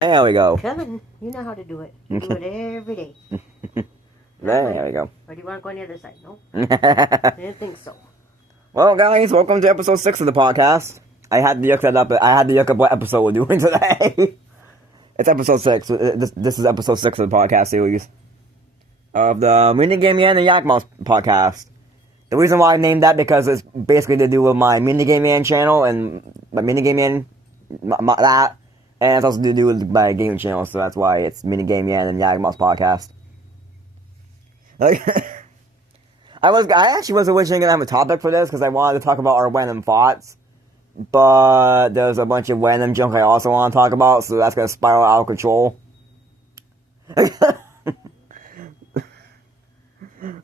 There we go. Coming. You know how to do it. You do it every day. There we go. Or do you want to go on the other side? No? I didn't think so. Well, guys, welcome to episode 6 of the podcast. I had to look that up. I had to look up what episode we're doing today. It's episode 6. This is episode 6 of the podcast series of the minigame and the LAGMOUSE podcast. The reason why I named that because it's basically to do with my minigame man channel and my minigame man that, and it's also to do with my gaming channel. So that's why it's minigame man and LAGMOUSE podcast. Like, I actually was originally gonna have a topic for this because I wanted to talk about our random thoughts, but there's a bunch of random junk I also want to talk about, so that's gonna spiral out of control.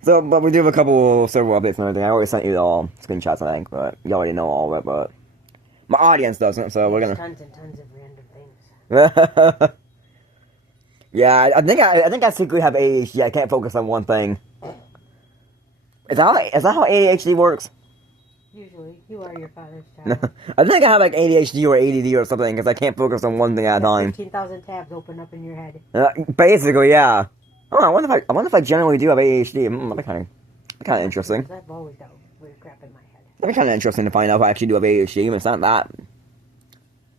So, but we do have a couple server updates and everything. I already sent you all screenshots, I think, but you already know all of it. But my audience doesn't, so we're gonna tons and tons of random things. Yeah, I think I secretly have ADHD. I can't focus on one thing. Is that how ADHD works? Usually, you are your father's child. I think I have like ADHD or ADD or something because I can't focus on one thing at a time. 15,000 tabs open up in your head. Basically, yeah. Oh, I wonder if I generally do have ADHD. That'd be kind of interesting. I've always got weird crap in my head. That'd be kind of interesting to find out if I actually do have ADHD. But it's not that.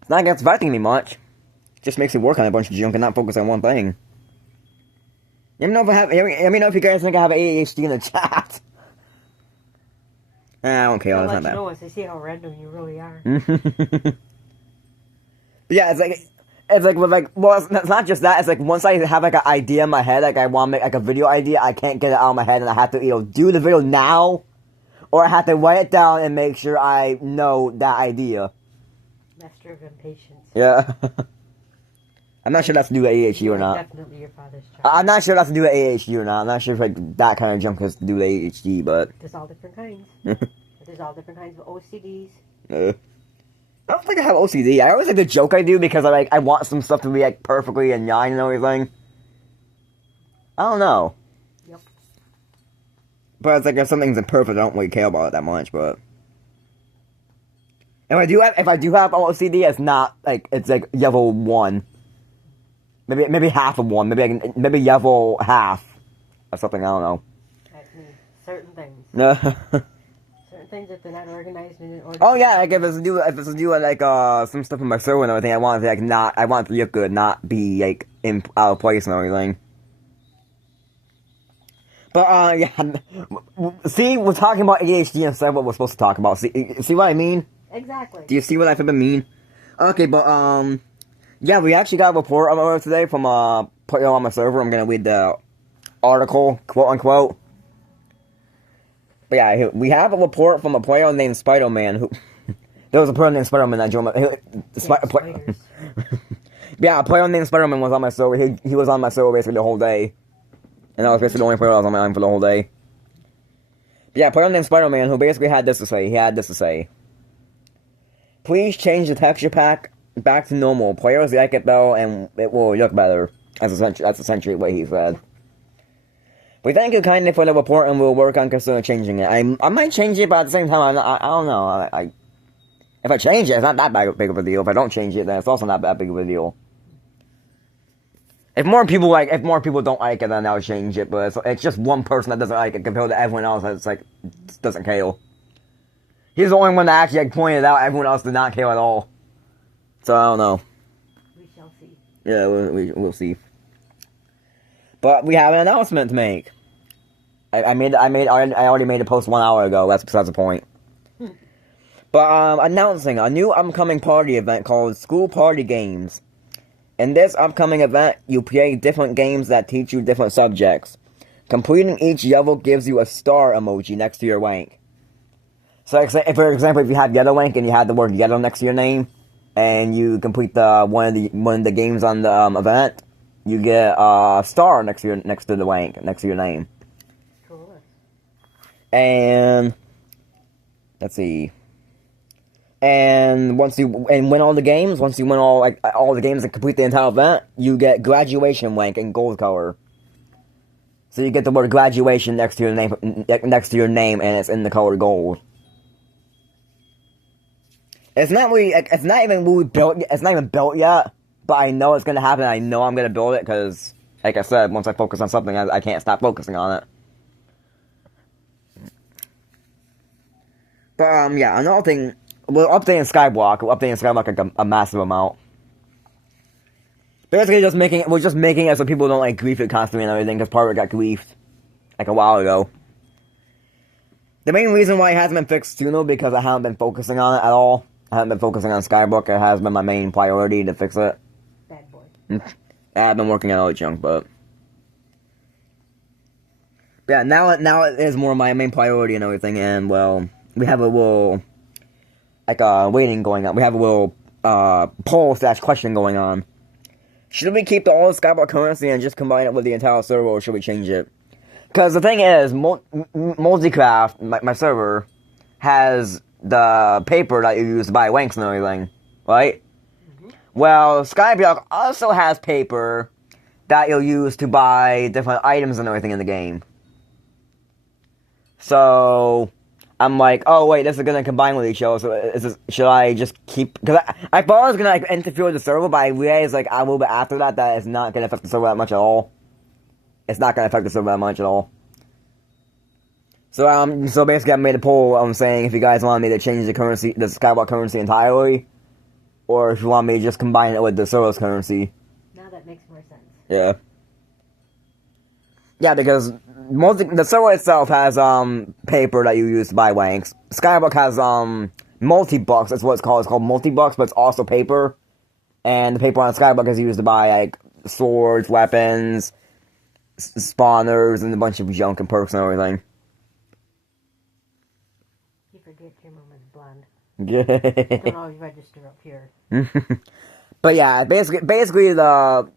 It's not affecting me much. It just makes me work on a bunch of junk and not focus on one thing. Let me know if you guys think I have ADHD in the chat. I don't care. I'll That's let not you bad. know once I see how random you really are. Yeah, well, it's not just that. It's like once I have like an idea in my head, like I want to make like a video idea, I can't get it out of my head, and I have to either do the video now, or I have to write it down and make sure I know that idea. Master of impatience. Yeah. I'm not sure that's to do with ADHD or not. Definitely your father's child. I'm not sure that's to do with ADHD or not. I'm not sure if like that kind of junk has to do with ADHD, but There's all different kinds. There's all different kinds of OCDs. I don't think I have OCD. I always like the joke I do because I want some stuff to be like perfectly in line and everything. I don't know. Yep. But it's like if something's imperfect, I don't really care about it that much. But if I do have OCD, it's not like it's like level 1. Maybe half of 1. Maybe level half or something. I don't know. That means certain things. Certain things if they're not organized in an order. Oh yeah, like if it's to do like some stuff in my server and everything, I want it to look good, not be like out of place and everything. But yeah, see, we're talking about ADHD instead of what we're supposed to talk about. See what I mean? Exactly. Do you see what I mean? Okay, but yeah, we actually got a report on it today from put it on my server. I'm gonna read the article, quote unquote. But yeah, we have a report from a player named Spider-Man who... There was a player named Spider-Man that joined my... Yeah, a player named Spider-Man was on my server. He was on my server basically the whole day. And I was basically the only player I was on my line for the whole day. But yeah, a player named Spider-Man who basically had this to say. He had this to say. Please change the texture pack back to normal. Players like it though, and it will look better. That's essentially what he said. We thank you kindly for the report, and we'll work on considering changing it. I might change it, but at the same time, I don't know. If I change it, it's not that big of a deal. If I don't change it, then it's also not that big of a deal. If more people don't like it, then I'll change it. But it's just one person that doesn't like it compared to everyone else that's like doesn't care. He's the only one that actually pointed it out. Everyone else did not care at all. So I don't know. We shall see. Yeah, we'll see. But we have an announcement to make. I already made a post 1 hour ago. That's besides the point. But announcing a new upcoming party event called School Party Games. In this upcoming event, you play different games that teach you different subjects. Completing each level gives you a star emoji next to your rank. So, for example, if you have yellow rank and you have the word yellow next to your name, and you complete one of the games on the event, you get a star next to the rank next to your name. Cool. And let's see. And once you win all the games, once you win all the games and complete the entire event, you get graduation rank in gold color. So you get the word graduation next to your name, and it's in the color gold. It's not even built yet, but I know it's gonna happen. I know I'm gonna build it because, like I said, once I focus on something, I can't stop focusing on it. But yeah, another thing, we're updating Skyblock. We're updating Skyblock like a massive amount. Basically, we're just making it so people don't like grief it constantly and everything, because part of it got griefed like a while ago. The main reason why it hasn't been fixed sooner because I haven't been focusing on it at all. I haven't been focusing on Skyblock. It has been my main priority to fix it. Bad boy. I've been working on other junk, but yeah, now it is more my main priority and everything. And well, we have a little waiting going on. We have a little poll/question going on. Should we keep all the Skyblock currency and just combine it with the entire server, or should we change it? Because the thing is, Multicraft, my server, has the paper that you use to buy wanks and everything, right? Mm-hmm. Well, Skyblock also has paper that you'll use to buy different items and everything in the game. So, I'm like, oh wait, this is gonna combine with each other, so should I just keep... Because I thought I was gonna like interfere with the server, but I realized like a little bit after that it's not gonna affect the server that much at all. It's not gonna affect the server that much at all. So basically I made a poll saying if you guys want me to change the Skyblock currency entirely, or if you want me to just combine it with the server's currency. Now that makes more sense. Yeah. Yeah, because the server itself has paper that you use to buy wanks. Skyblock has multi-bucks, that's what it's called. It's called multi-bucks, but it's also paper. And the paper on Skyblock is used to buy like swords, weapons, spawners, and a bunch of junk and perks and everything. You forget your moment's blonde. Yeah. Don't always register up here. But yeah, basically the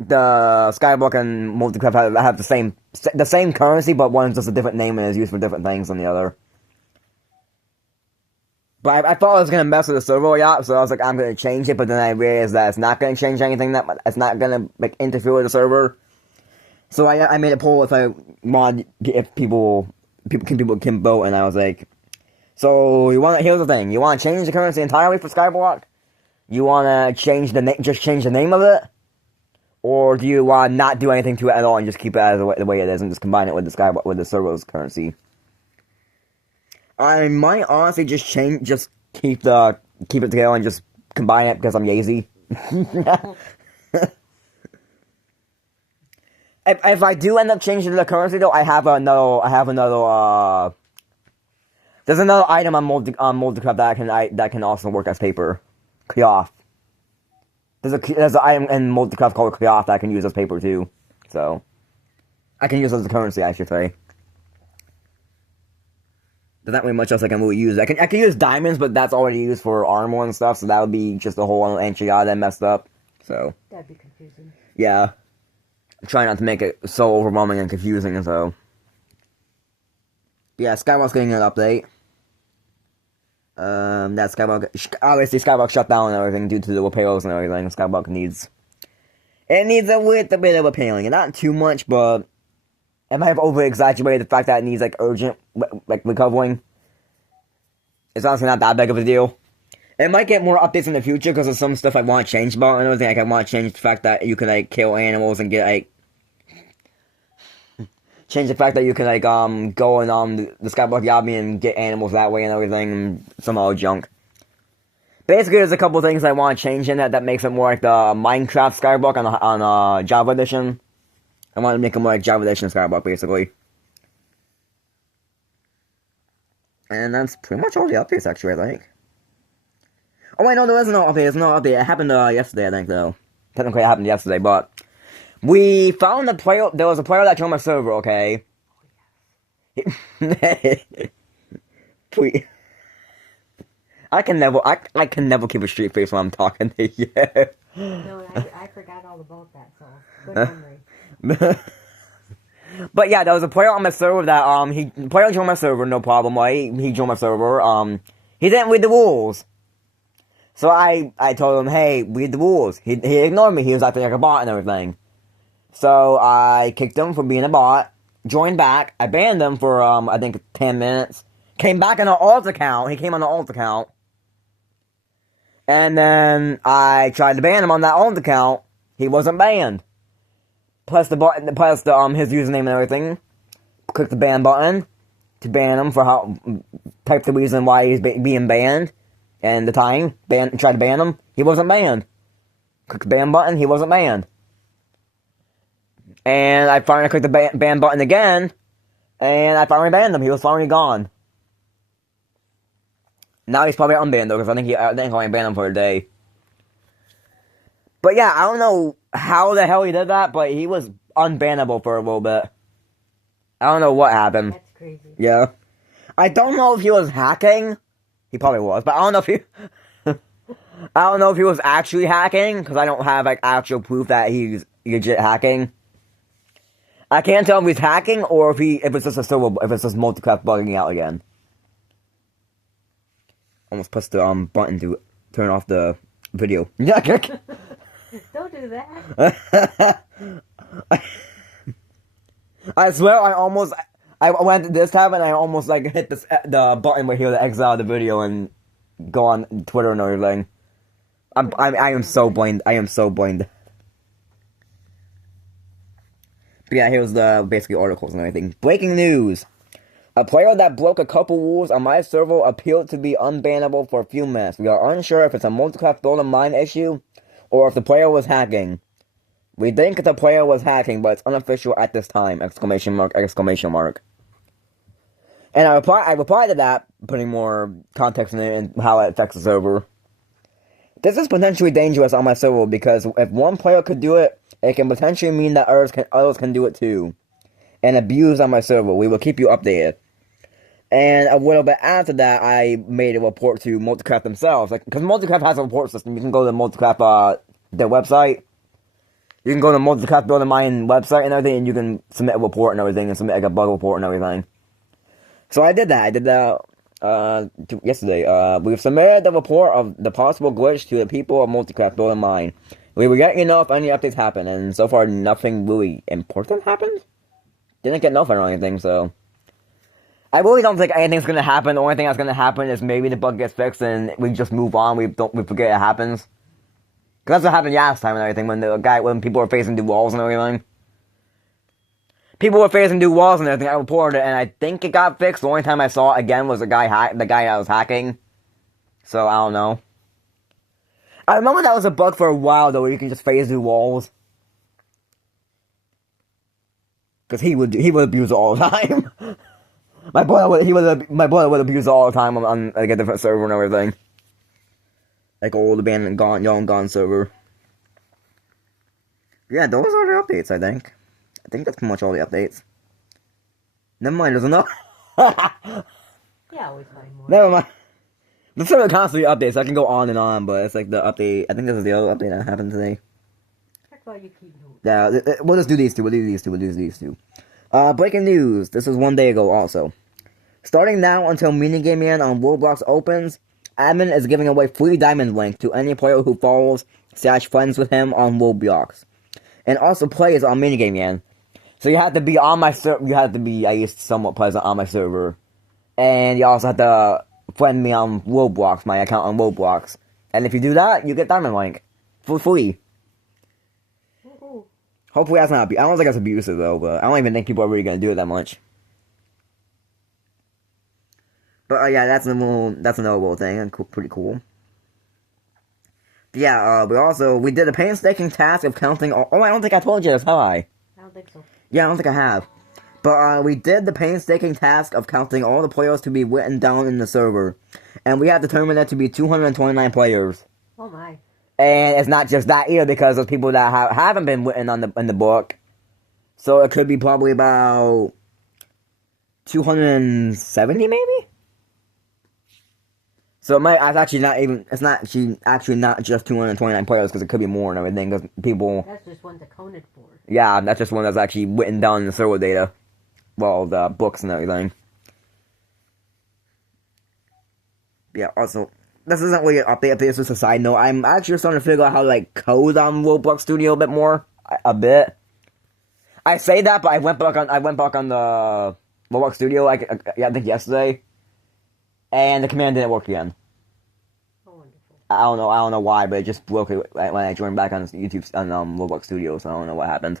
Skyblock and Multicraft have the same currency, but one's just a different name and is used for different things than the other. But I thought I was gonna mess with the server a lot, so I was like, I'm gonna change it. But then I realized that it's not gonna change anything. That it's not gonna like interfere with the server. So I made a poll if people can vote, and I was like, so here's the thing: you want to change the currency entirely for Skyblock? You want to change just change the name of it? Or do you want to not do anything to it at all and just keep it as the way it is and just combine it with the server's currency? I might honestly just keep it together and just combine it because I'm lazy. If I do end up changing the currency though, there's another item on Multicraft that can also work as paper. Cloth. There's an item in Multicraft called Cloth that I can use as paper too. So I can use it as a currency, I should say. There's not really much else I can really use. I can use diamonds, but that's already used for armor and stuff, so that would be just a whole entry out that messed up. So that'd be confusing. Yeah. I'm trying not to make it so overwhelming and confusing, so yeah, Skyblock's getting an update. That Skyblock shut down and everything due to the repairs and everything. Skyblock needs a little bit of repairing, and not too much, but I might have over-exaggerated the fact that it needs like urgent recovering. It's honestly not that big of a deal. It might get more updates in the future because of some stuff I want to change about and everything. Like I want to change the fact that you can like kill animals and get like change the fact that you can like go in the Skyblock lobby and get animals that way and everything and some other junk. Basically, there's a couple things I want to change in that makes it more like the Minecraft Skyblock on Java Edition. I want to make it more like Java Edition Skyblock, basically. And that's pretty much all the updates, actually, I think. Oh wait, no, there is no update. There's no update. It happened yesterday, I think, though. Technically, it happened yesterday, but we found a player. There was a player that joined my server. Okay. I can never keep a straight face when I'm talking to you. No, I forgot all about that. So good memory. But yeah, there was a player on my server that the player joined my server, no problem. Right? He joined my server. He didn't read the rules. So I told him, hey, read the rules. He ignored me. He was acting like a bot and everything. So I kicked him for being a bot, joined back, I banned him for, I think 10 minutes, came back on an alt account, he came on an alt account, And then I tried to ban him on that old account. He wasn't banned. Plus his username and everything. Click the ban button to ban him for type the reason why he's being banned and the time. Tried to ban him. He wasn't banned. Click the ban button. He wasn't banned. And I finally clicked the ban button again, and I finally banned him. He was finally gone. Now he's probably unbanned though, because I think I only banned him for a day. But yeah, I don't know how the hell he did that, but he was unbannable for a little bit. I don't know what happened. That's crazy. Yeah. I don't know if he was hacking. He probably was, but I don't know if he... I don't know if he was actually hacking, because I don't have, like, actual proof that he's legit hacking. I can't tell if he's hacking, or if it's just multicraft bugging out again. Almost pressed the button to turn off the video. Don't do that. I swear, I went to this tab and I almost like hit the button right here to exit out of the video and go on Twitter and everything. I am so blind. I am so blind. But yeah, here's the basically articles and everything. Breaking news. A player that broke a couple rules on my server appealed to be unbannable for a few minutes. We are unsure if it's a multicraft build and mine issue, or if the player was hacking. We think the player was hacking, but it's unofficial at this time! ! And I replied to that, putting more context in it and how it affects the server. This is potentially dangerous on my server, because if one player could do it, it can potentially mean that others can do it too. And abuse on my server. We will keep you updated. And a little bit after that, I made a report to Multicraft themselves. Because Multicraft has a report system. You can go to Multicraft, their website. You can go to Multicraft Build and Mine website and everything, and you can submit a report and everything, and submit like a bug report and everything. So I did that. I did that yesterday. We've submitted the report of the possible glitch to the people of Multicraft Build and Mine. We will let you know if any updates happen, and so far nothing really important happened. Didn't get nothing or anything, so... I really don't think anything's gonna happen. The only thing that's gonna happen is maybe the bug gets fixed and we just move on. We forget it happens. Cause that's what happened last time and everything, when people were facing new walls and everything. People were facing new walls and everything, I reported it, and I think it got fixed. The only time I saw it again was the guy that was hacking. So, I don't know. I remember that was a bug for a while, though, where you can just phase through walls. Because he would abuse it all the time. My brother would abuse it all the time on like, a different server and everything. Like old abandoned gone server. Yeah, those are the updates, I think. I think that's pretty much all the updates. Never mind, there's enough. Yeah, always find more. Never mind. The server constantly updates, so I can go on and on, but it's like the update. I think this is the other update that happened today. That's why you keep notes. Yeah, we'll just do these two. We'll do these two. Breaking news. This was 1 day ago also. Starting now until minigame end on Roblox opens, admin is giving away free diamond link to any player who follows / friends with him on Roblox. And also plays on minigame end. So you have to be on my server. You have to be at least somewhat present on my server. And you also have to friend me on Roblox, my account on Roblox. And if you do that, you get diamond link. For free. Woohoo. Hopefully that's not... I don't think that's abusive, though, but I don't even think people are really going to do it that much. But, yeah, that's another little thing, and pretty cool. But yeah, we did a painstaking task of counting all... Oh, I don't think I told you this, have I? I don't think so. Yeah, I don't think I have. But, we did the painstaking task of counting all the players to be written down in the server. And we have determined that to be 229 players. Oh, my. And it's not just that either, because there's people that haven't been written in the book. So it could be probably about 270 maybe? So it's actually not just 229 players, because it could be more and everything, because people... That's just one accounted for. Yeah, that's just one that's actually written down in the server data. Well, the books and everything. Yeah, also... This isn't really an update, this is just a side note. I'm actually starting to figure out how to, like, code on Roblox Studio a bit more. A bit. I say that, but I went back on the Roblox Studio, I think yesterday. And the command didn't work again. Oh, wonderful. I don't know why, but it just broke it when I joined back on YouTube on Roblox Studios. So I don't know what happened.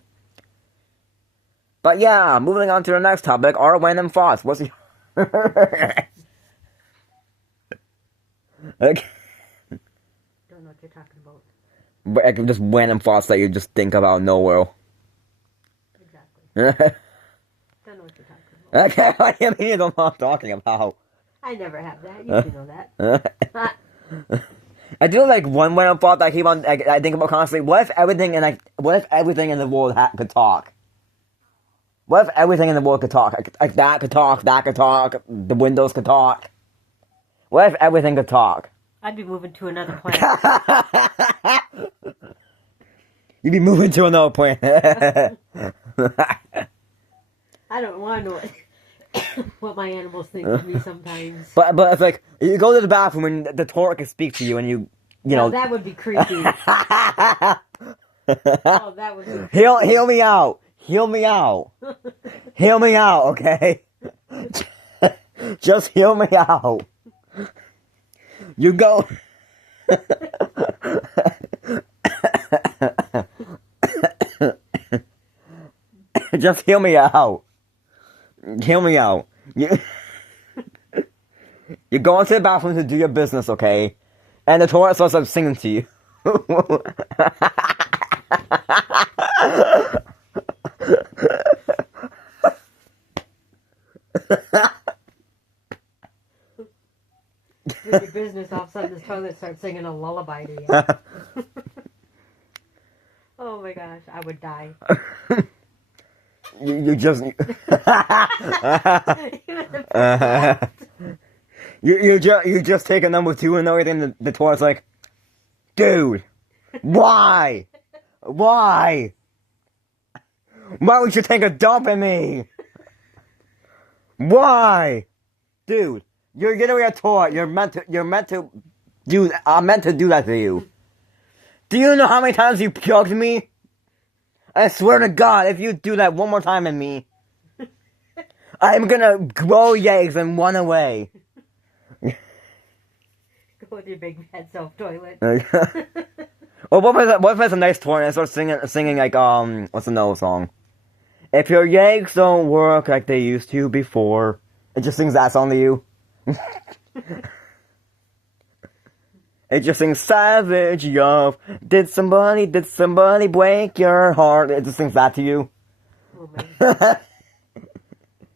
But yeah, moving on to the next topic, our random thoughts. What's your like? Don't know what you're talking about. But like, just random thoughts that you just think of out of nowhere. Exactly. Don't know what you're talking about. Okay, what do you mean you don't know what I'm talking about? I never have that. You do know that. I do like one random thought that I keep on. Like, I think about constantly. What if everything in the world could talk? What if everything in the world could talk? Like that could talk, the windows could talk. What if everything could talk? I'd be moving to another planet. You'd be moving to another planet. I don't want to know what my animals think of me sometimes. But it's like, you go to the bathroom and the toilet can speak to you and you know. That would be creepy. Oh, that would be creepy. Heal me out. Heal me out. Heal me out, okay? Just heal me out. You go. Just heal me out. Heal me out. You go into the bathroom to do your business, okay? And the toilet starts singing to you. With your business, all of a sudden this toilet starts singing a lullaby to you. Oh my gosh, I would die. You just you just take a number 2 and everything. The toilet's like, dude, why would you take a dump in me? Why, dude? You're getting a toilet. You're meant to do. I'm meant to do that to you. Do you know how many times you puked me? I swear to God, if you do that one more time in me, I'm gonna grow eggs and run away. Go with your big bad self toilet. Well, what if it's a nice toilet and I start singing like what's another song? If your eggs don't work like they used to before, it just sings that song to you. It just sings Savage Love. Did somebody break your heart? It just sings that to you. Oh man.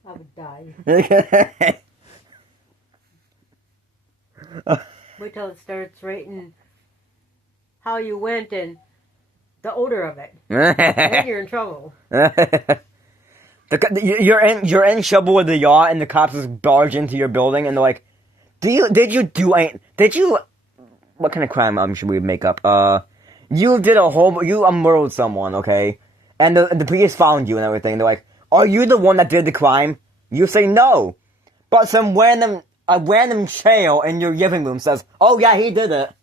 I would die. Wait till it starts rating how you went and the odor of it. Then you're in trouble. You're in trouble with the yacht and the cops just barge into your building and they're like, what kind of crime should we make up? You murdered someone, okay? And the police found you and everything. They're like, are you the one that did the crime? You say no. But some random child in your living room says, oh yeah, he did it.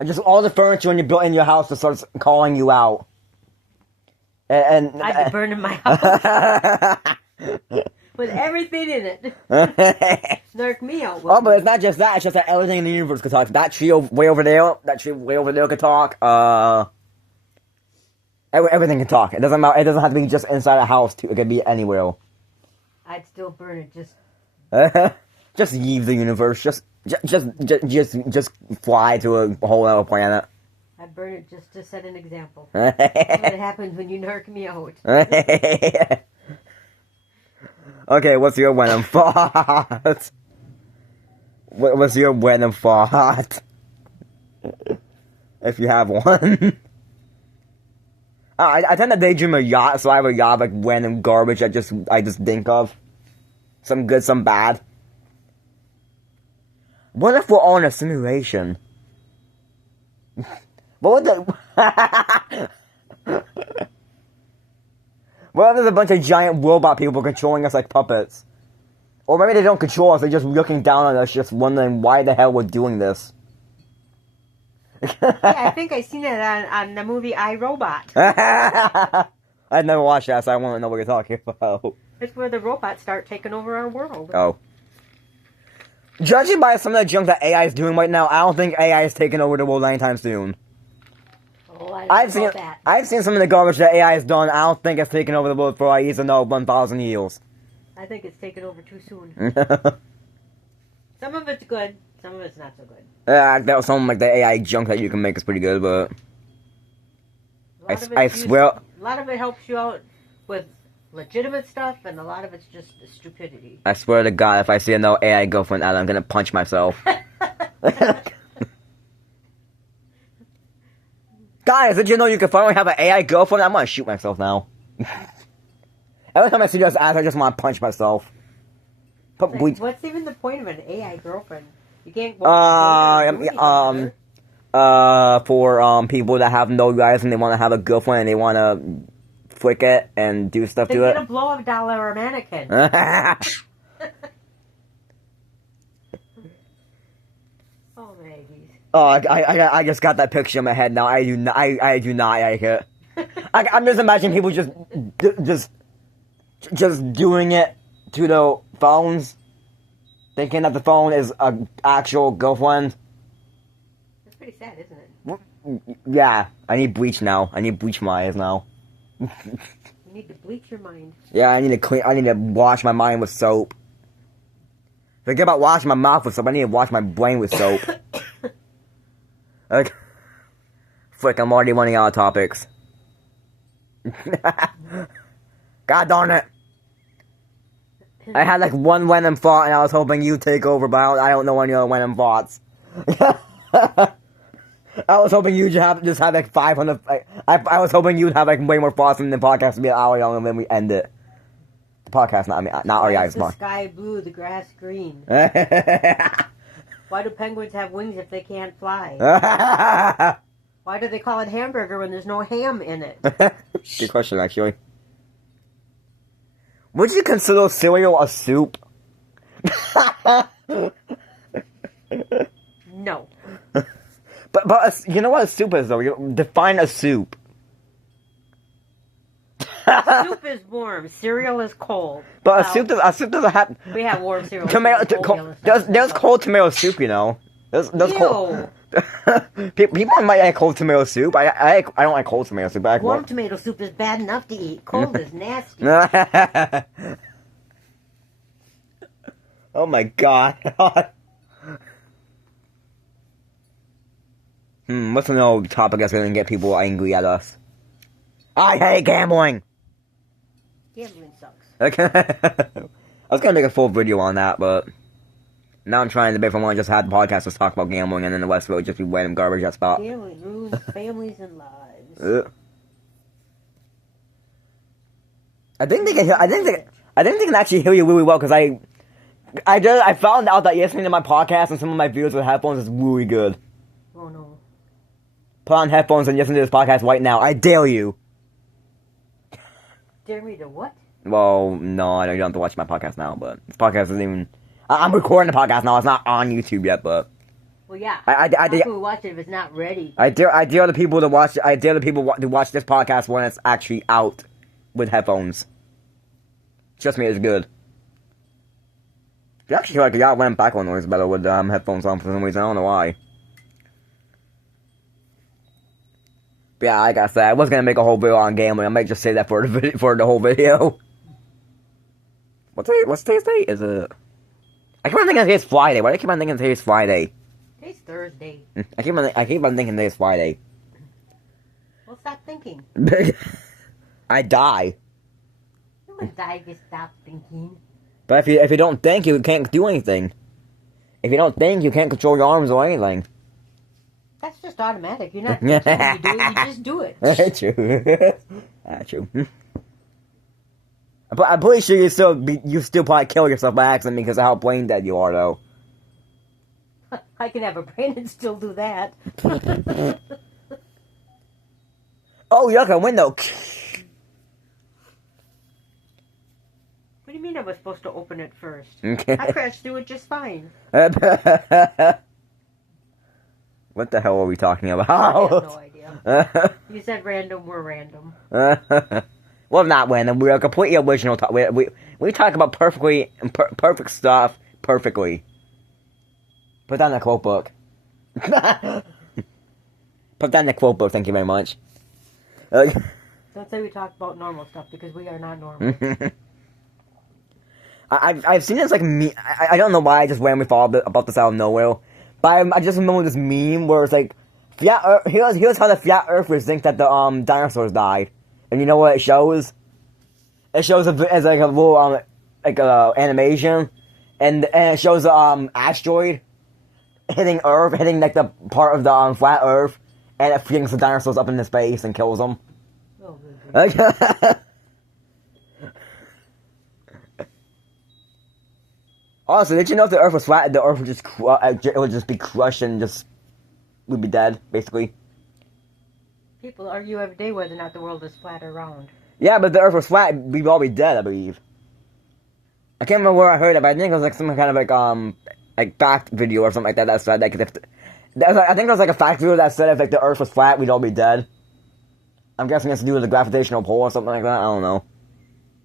And just all the furniture in your house just starts calling you out. And I'd be burning my house. With everything in it. Narc me out. Oh, but it's not just that. It's just that everything in the universe could talk. That tree way over there could talk. Everything can talk. It doesn't matter. It doesn't have to be just inside a house. It could be anywhere. I'd still burn it. Just leave the universe. Just fly to a whole other planet. I'd burn it just to set an example. What happens when you narc me out? Okay, what's your random thought? What's your random thought? If you have one. I tend to daydream a yacht, so I have a yacht like random garbage I just think of. Some good, some bad. What if we're all in a simulation? What if there's a bunch of giant robot people controlling us like puppets? Or maybe they don't control us, they're just looking down on us, just wondering why the hell we're doing this. Yeah, I think I seen it on the movie I, Robot. I've never watched that, so I want to know what you're talking about. It's where the robots start taking over our world. Oh. Judging by some of the junk that AI is doing right now, I don't think AI is taking over the world anytime soon. Oh, I don't know about that. I've seen some of the garbage that AI has done. I don't think it's taking over the world for at least another 1,000 years. I think it's taken over too soon. Some of it's good, some of it's not so good. That was some like the AI junk that you can make is pretty good, but I swear, a lot of it helps you out with legitimate stuff, and a lot of it's just stupidity. I swear to God, if I see another AI girlfriend ad, I'm gonna punch myself. Guys, did you know you can finally have an AI girlfriend? I'm gonna shoot myself now. Every time I see those ads, I just want to punch myself. What's even the point of an AI girlfriend? You can't. For people that have no guys and they want to have a girlfriend and they want to flick it and do stuff to it. They get a blow-up doll or a mannequin. Oh, Maggie. Oh, I just got that picture in my head now. I do not like it. I'm just imagining people just doing it to the phones, thinking that the phone is an actual girlfriend. That's pretty sad, isn't it? Yeah, I need bleach now. I need bleach my eyes now. You need to bleach your mind. Yeah, I need to wash my mind with soap. Forget about washing my mouth with soap. I need to wash my brain with soap. Like, frick, I'm already running out of topics. God darn it. I had like one random thought and I was hoping you'd take over, but I don't know any other random thoughts. I was hoping you'd just have like 500. I was hoping you'd have like way more thoughts and the podcast would be an hour long and then we end it. The podcast, not our guys. The sky blue, the grass green. Why do penguins have wings if they can't fly? Why do they call it hamburger when there's no ham in it? Good question, actually. Would you consider cereal a soup? No. But you know what a soup is, though? Define a soup. Soup is warm. Cereal is cold. But a soup doesn't have. We have warm cereal. There's cold tomato soup, you know. There's cold. People might like cold tomato soup. I don't like cold tomato soup. But warm tomato soup is bad enough to eat. Cold is nasty. Oh my God. What's another topic that's gonna get people angry at us? I hate gambling. Gambling sucks. Okay. I was gonna make a full video on that, but now I'm trying to debate if I want to just have the podcast just talk about gambling, and then the rest of it would just be random garbage at spot. Gambling ruins families and lives. I didn't think they can actually hear you really well because I found out that listening to my podcast and some of my videos with headphones is really good. Oh no. Put on headphones and listen to this podcast right now. I dare you. Dare me to what? Well, no, I don't. You don't have to watch my podcast now, but this podcast isn't even. I'm recording the podcast now. It's not on YouTube yet, but. Well, yeah. I How watch it if it's not ready? I dare the people to watch. I dare the people to watch this podcast when it's actually out with headphones. Trust me, it's good. You actually feel like y'all went background noise better with headphones on for some reason. I don't know why. But yeah, like I said, I was gonna make a whole video on gambling. I might just say that for the whole video. What's today's date? Is it? I keep on thinking today's Friday. Why do I keep on thinking today's Friday? Today's Thursday. I keep on thinking today's Friday. Well, stop thinking. I die. You would die if you stop thinking. But if you don't think, you can't do anything. If you don't think, you can't control your arms or anything. That's just automatic. You're not thinking when you do it, you just do it. True. True. I'm pretty sure you still probably kill yourself by accident because of how brain dead you are, though. I can have a brain and still do that. Oh, look, a window. What do you mean I was supposed to open it first? I crashed through it just fine. What the hell are we talking about? I have no idea. You said random, we're random. Well, not random. We're a completely original. We talk about perfect stuff perfectly. Put that in the quote book. Put that in the quote book, thank you very much. Don't say we talk about normal stuff, because we are not normal. I've seen this, like, I don't know why I just randomly thought about this out of nowhere, but I just remember this meme where it's like, here's how the flat earthers think that the dinosaurs died. And you know what it shows? It shows as like a little animation, and it shows the asteroid hitting Earth, hitting like the part of the flat Earth, and it flings the dinosaurs up into space and kills them. Oh, really? Also, did you know if the Earth was flat, the Earth would just it would just be crushed and just would be dead, basically. People argue every day whether or not the world is flat or round. Yeah, but if the Earth was flat, we'd all be dead, I believe. I can't remember where I heard it, but I think it was like some kind of like fact video or something like that that said like I think it was like a fact video that said if like the Earth was flat, we'd all be dead. I'm guessing it has to do with the gravitational pull or something like that. I don't know.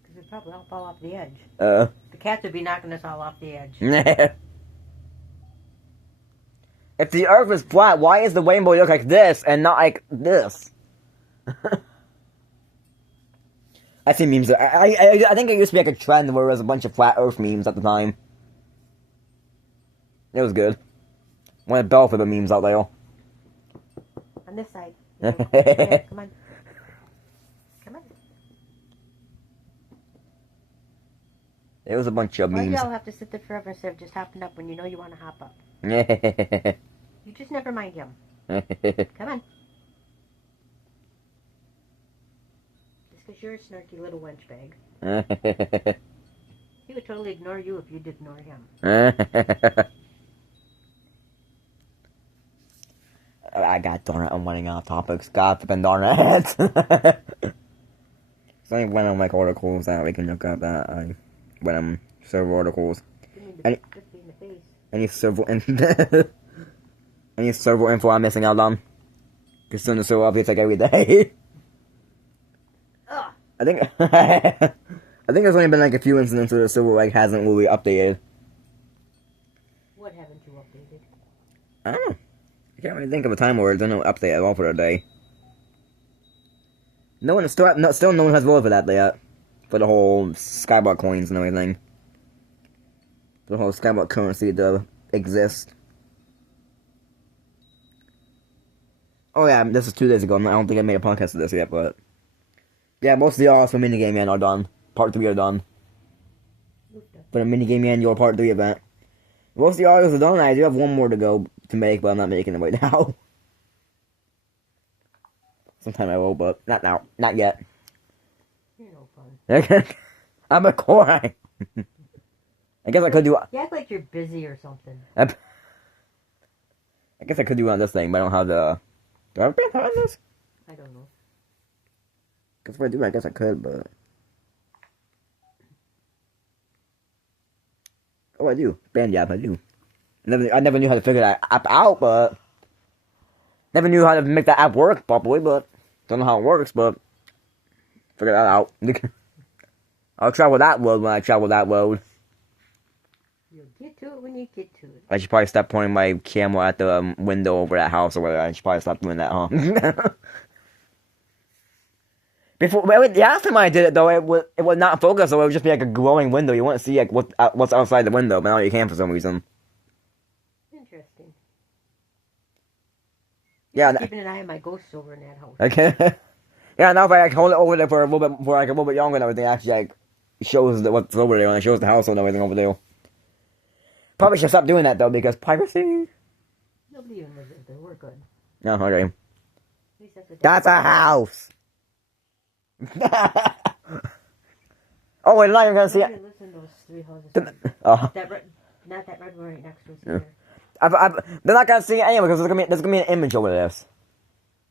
Because we'd probably all fall off the edge. The cats would be knocking us all off the edge. If the Earth is flat, why is the rainbow look like this and not like this? I see memes. I think it used to be like a trend where there was a bunch of flat Earth memes at the time. It was good. One of the Bell for the memes out there. On this side. Come on. Come on. There was a bunch of Why memes. do y'all have to sit there forever instead of just hopping up when you know you want to hop up? You just never mind him. Come on. Just because you're a snarky little wench bag. He would totally ignore you if you'd ignore him. God darn it, I'm running out of topics. God flippin' darn it. So I went on like articles that we can look up that when several articles. Any several any several info I'm missing out on. Because soon as so updates like every day. I think there's only been like a few incidents where the server like hasn't really updated. What haven't you updated? I don't know. I can't really think of a time where there's no update at all for the day. No one still no one has rolled for that yet. For the whole Skyblock coins and everything. The whole Skyblock currency to exist. Oh yeah, this is 2 days ago. I don't think I made a podcast of this yet, but yeah, most of the odds for minigame end are done. Part 3 are done. For the minigame annual Part 3 event. Most of the articles are done. I do have one more to go to make, but I'm not making it right now. Sometime I will, but not now. Not yet. You're no fun. I'm a core. I guess I could do. You act like you're busy or something. I guess I could do on this thing, but I don't have the. Do I have a on this? I don't know. Because if I do, I guess I could, but. Oh, I do. Band I do. I never knew how to figure that app out, but never knew how to make that app work properly, but don't know how it works, but figure that out. I'll travel that road when I travel that road. You'll get to it when you get to it. I should probably stop pointing my camera at the window over that house or whatever. I should probably stop doing that, huh? The last time I did it though, it would not focus, so it would just be like a glowing window. You wouldn't see like what's outside the window, but now you can for some reason. Interesting. Yeah. Keeping an eye on my ghosts over in that house. Okay. Yeah, now if I like, hold it over there for a little bit longer and everything, it actually like shows what's over there and it shows the house and everything over there. Probably should stop doing that though because privacy. Nobody even lives there. We're good. No, okay. At least That's a house. Oh, we're not even gonna see it. Listen to those 3 houses. Not that red one right next to us either. They're not gonna see it anyway because there's gonna be an image over this.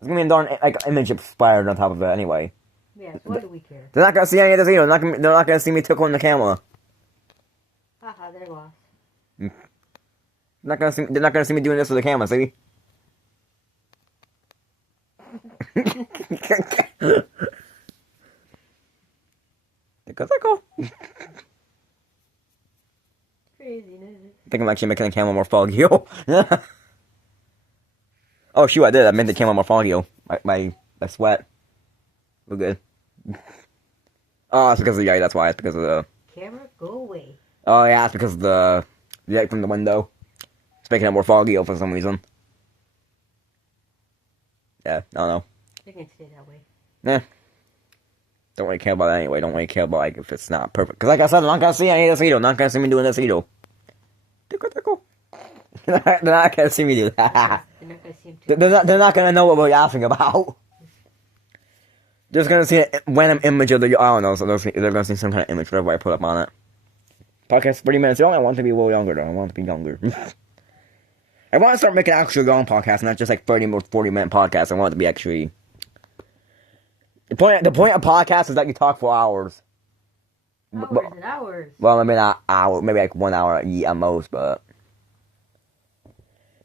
There's gonna be a darn image splattered on top of it anyway. Yeah, so what do we care? They're not gonna see any of this either. They're not gonna see me tickling the camera. Haha, they're lost. They're not gonna see me doing this with the camera. See? Because I go. Craziness. I think I'm actually making the camera more foggy. Oh, shoot, I did. I made the camera more foggy. My sweat. We're good. Oh, it's because of the light. That's why. It's because of the... Camera, go away. Oh, yeah, it's because of the light from the window. It's making it more foggy for some reason. Yeah, I don't know. You can stay that way. Nah. Don't really care about it anyway. Don't really care about, like, if it's not perfect. Because, like I said, I'm not going to see any of this either. Not going to see me doing this either. Tickle, tickle. They're not going to see me do that. They're not going to see him too. They're not going to know what we're laughing about. They're just going to see a random image of the... I don't know. So they're going to see some kind of image whatever I put up on it. Podcast 30 minutes long. I want it to be a little younger, though. I want it to be younger. I want to start making actual long podcasts, not just like 30 or 40-minute podcasts. I want it to be actually... The point of podcast is that you talk for hours. Hours and hours. Well, maybe not hour, maybe like 1 hour at most, but...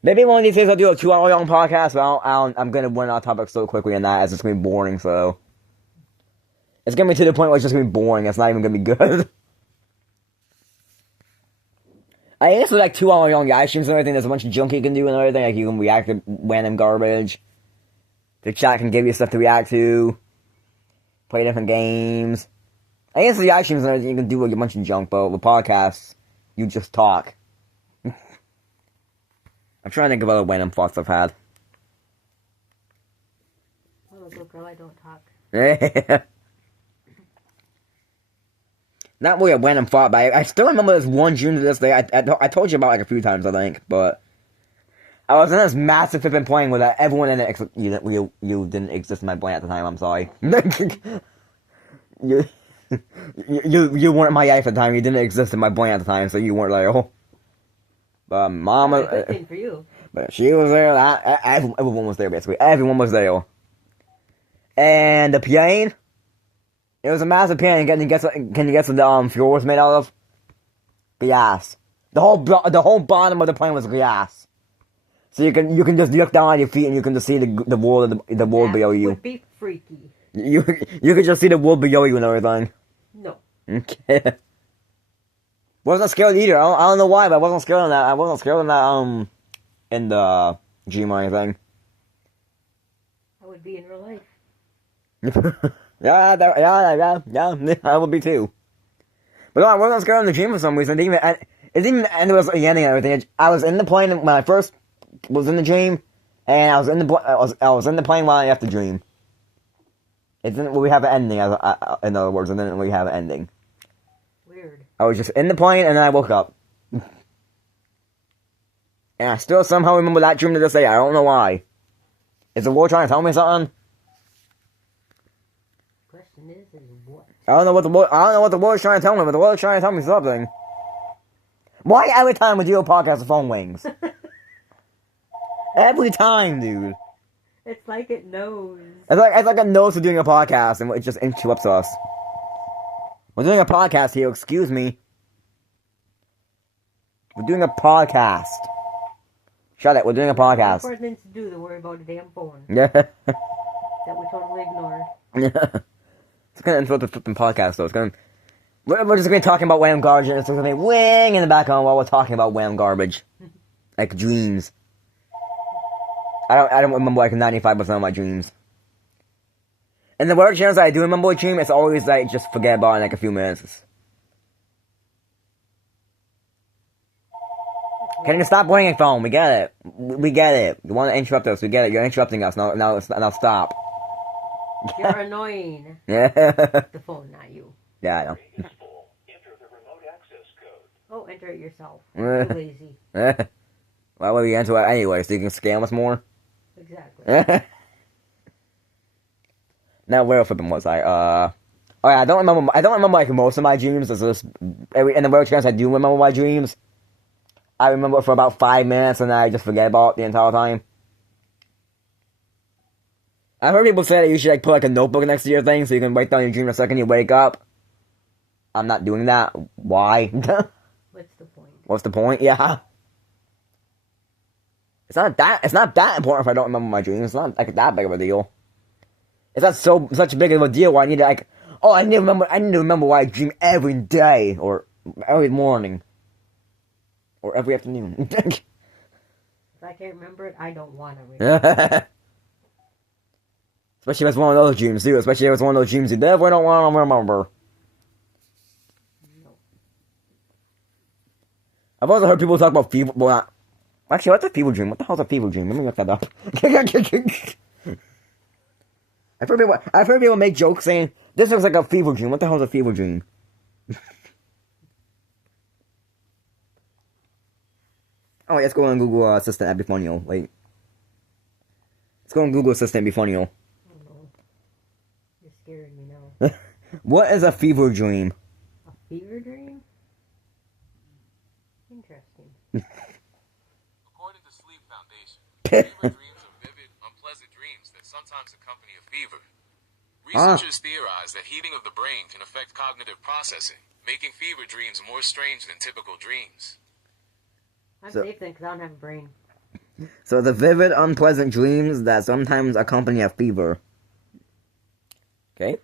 Maybe one of these days I'll do a 2 hour long podcast, but I'm gonna run out of topics so quickly in that, as it's gonna be boring, so... It's gonna be to the point where it's just gonna be boring, it's not even gonna be good. I guess with like 2 hour long live streams and everything, there's a bunch of junk you can do and everything, like you can react to random garbage. The chat can give you stuff to react to. Play different games. I guess the live streams and everything you can do like a bunch of junk, but with podcasts, you just talk. I'm trying to think of other random thoughts I've had. Oh, little girl, I don't talk. Not really a random thought, but I still remember this one June to this day. I told you about like a few times, I think, but I was in this massive flipping plane with everyone in it except you didn't exist in my brain at the time. I'm sorry. you weren't my life at the time. You didn't exist in my brain at the time, so you weren't like oh. But Mama, good thing for you. But she was there. Everyone was there basically. Everyone was there, and the plane. It was a massive plane. Can you guess what the floor was made out of? Glass. The whole bottom of the plane was glass. So you can just look down on your feet and you can just see the world below you. Would be freaky. You could just see the world below you and everything. No. Okay. Wasn't scared either. I don't know why, but I wasn't scared on that. I wasn't scared on that in the dream or anything. I would be in real life. Yeah, I would be too. But no, I wasn't scared on the dream for some reason. It didn't end with the ending and everything. I was in the plane when I first was in the dream, and I was in the plane while I left the dream. It didn't really have an ending. In other words, it didn't really have an ending. Weird. I was just in the plane, and then I woke up. And I still somehow remember that dream to this day. I don't know why. Is the world trying to tell me something? Question is what? I don't know what the world's trying to tell me, but the world's trying to tell me something. Why every time we do a podcast the phone rings? Every time, dude. It's like it knows. It's like it knows we're doing a podcast and it just interrupts us. We're doing a podcast here, excuse me. We're doing a podcast. Shut it, we're doing a podcast. More things to do than worry about a damn phone. Yeah. That we totally ignore. Yeah. It's gonna interrupt the flipping podcast though. We're just gonna be talking about random garbage and it's gonna be wing in the background while we're talking about random garbage. Like dreams. I don't remember like 95% of my dreams. And the rare chance that I do remember a dream, it's always like just forget about it in like a few minutes. Can you stop ringing phone? We get it. We get it. You want to interrupt us? We get it. You're interrupting us. Now stop. You're annoying. Yeah. The phone, not you. Yeah, I know. Enter the remote access code. Oh, enter it yourself. You're lazy. Why would we enter it anyway? So you can scam us more? Exactly. Now, where flipping was I? Oh yeah, I don't remember like most of my dreams. It's just in the rare chance I do remember my dreams. I remember for about 5 minutes and then I just forget about it the entire time. I've heard people say that you should like put like a notebook next to your thing so you can write down your dream the second you wake up. I'm not doing that. Why? What's the point? What's the point? Yeah. It's not that important if I don't remember my dreams. It's not like that big of a deal. It's not such big of a deal where I need to like, oh, I need to remember why I dream every day or every morning. Or every afternoon. If I can't remember it, I don't want to remember. Especially if it's one of those dreams, too. Especially if it's one of those dreams you definitely don't want to remember. No. I've also heard people talk about fever. Well, actually, what's a fever dream? What the hell's a fever dream? Let me look that up. I've heard people make jokes saying, this looks like a fever dream. What the hell's a fever dream? Oh, let's go on Google Assistant. That'd be funny. Wait. Let's go on Google Assistant. It'd be funny. Oh, no. You're scaring me now. What is a fever dream? A fever dream? Interesting. According to Sleep Foundation, fever dreams are vivid, unpleasant dreams that sometimes accompany a fever. Researchers theorize that heating of the brain can affect cognitive processing, making fever dreams more strange than typical dreams. I'm safe then, because I don't have a brain. So the vivid, unpleasant dreams that sometimes accompany a fever. Okay.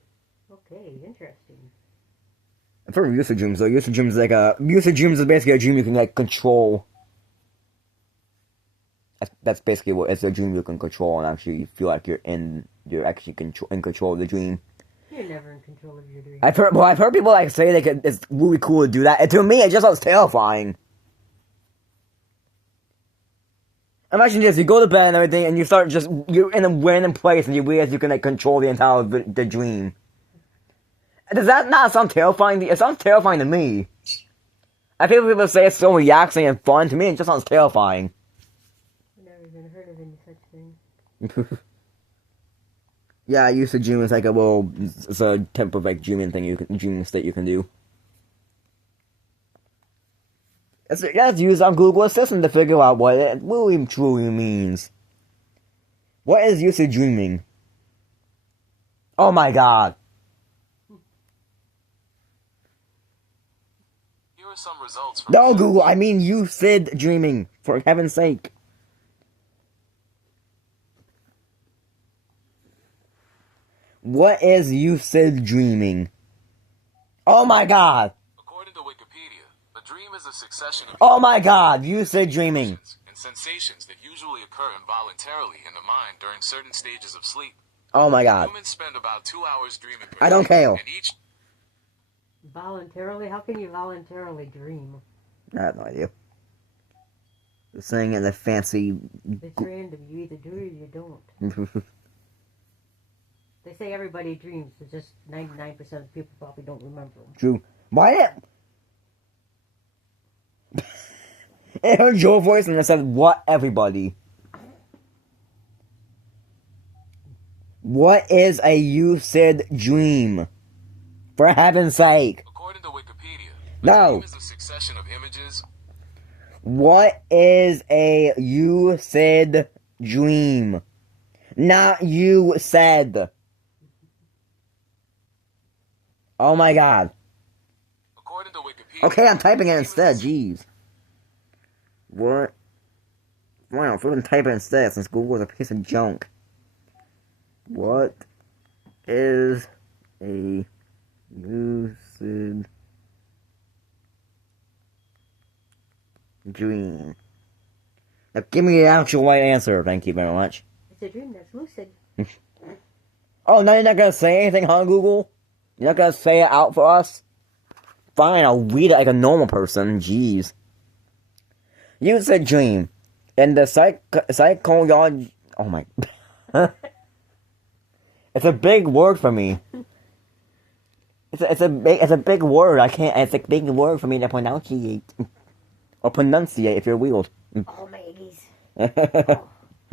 Okay, interesting. I've heard of lucid dreams, though. Lucid dreams is basically a dream you can, like, control. That's basically what it's a dream you can control and actually feel like you're actually in control of the dream. You're never in control of your dream. I've heard people like say it's really cool to do that. And to me, it just sounds terrifying. Imagine this: you go to bed and everything, and you're in a random place, and you realize you can like control the entire the dream. Does that not sound terrifying? It sounds terrifying to me. I feel people say it's so relaxing and fun. To me, it just sounds terrifying. I've never even heard of any such thing. Yeah, lucid dream is like it's a temporary dreaming state you can do. Let's use our Google Assistant to figure out what it really truly means. What is lucid dreaming? Oh my god. Here are some results from No, Google, I mean lucid dreaming, for heaven's sake. What is lucid dreaming? Oh my god. According to Wikipedia, a dream is a succession of Oh my god, lucid dreaming. and sensations that usually occur involuntarily in the mind during certain stages of sleep. Oh my god. Humans spend about 2 hours dreaming per I don't day, care. and each Voluntarily? How can you voluntarily dream? I have no idea. Just saying in a fancy... It's random. You either do it or you don't. They say everybody dreams, but just 99% of people probably don't remember them. True. Why did... It heard your voice and it said, what everybody? What is a lucid dream? For heaven's sake. according to Wikipedia, a No. dream is a succession of images. What is a lucid dream? Not you said. Oh my god. According to Wikipedia, Okay, I'm typing it a dream instead, is a jeez. What? Wow, if we can type it instead, since Google is a piece of junk. What is a lucid dream? Now give me the actual right answer, thank you very much. It's a dream that's lucid. Oh, now you're not gonna say anything, huh, Google? You're not gonna say it out for us? Fine, I'll read it like a normal person, jeez. Lucid dream. And the psychology... Oh my... It's a big word for me. It's a big word. It's a big word for me to pronunciate. Or pronunciate if you're weird. Oh, Maggie's. Oh,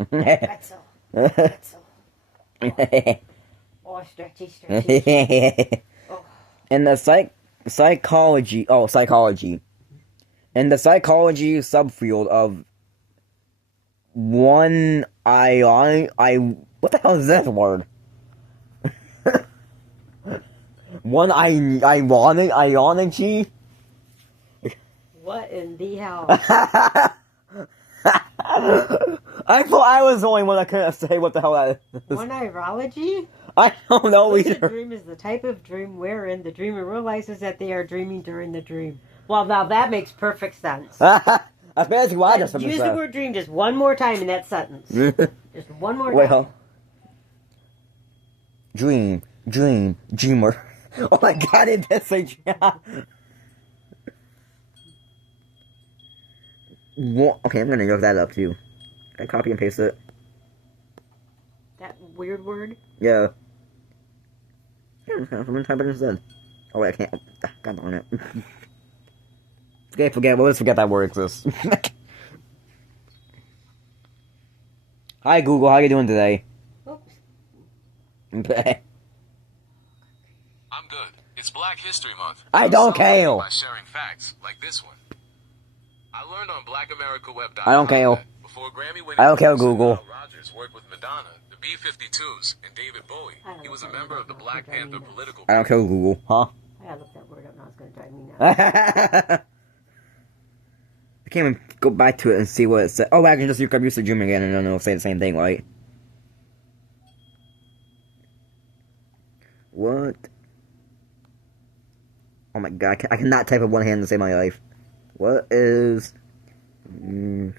pretzel. Pretzel. Oh, stretchy, stretchy. Oh. And the psychology. And the psychology subfield of one what the hell is this word? One ironic. What in the hell? I thought I was the only one that couldn't say what the hell that is. One irology? I don't know Lucid either. dream is the type of dream wherein the dreamer realizes that they are dreaming during the dream. Well, now that makes perfect sense. That's basically what I just said. Use the word dream just one more time in that sentence. Just one more time. Well, dreamer. Oh my god, it did say okay, I'm gonna look that up too. I copy and paste it. That weird word? Yeah. I'm gonna type it instead. Oh wait, I can't. God darn it. Forget. Let's forget that word exists. Hi Google, how you doing today? Oops. I'm good. It's Black History Month. I don't care. By sharing facts like this one. I learned on BlackAmericaWeb.com. I don't care. Before Grammy-winning I don't care, Google. Rogers worked with Madonna, the B-52s, and David Bowie. He was a member of the Black Panther political. I don't care, Google. Huh? I gotta look that word up now. It's gonna drive me nuts. I can't even go back to it and see what it said. Oh, I can just look up use the dream again and it'll say the same thing, right? What? Oh my god, I cannot type with one hand to save my life. What is dreaming?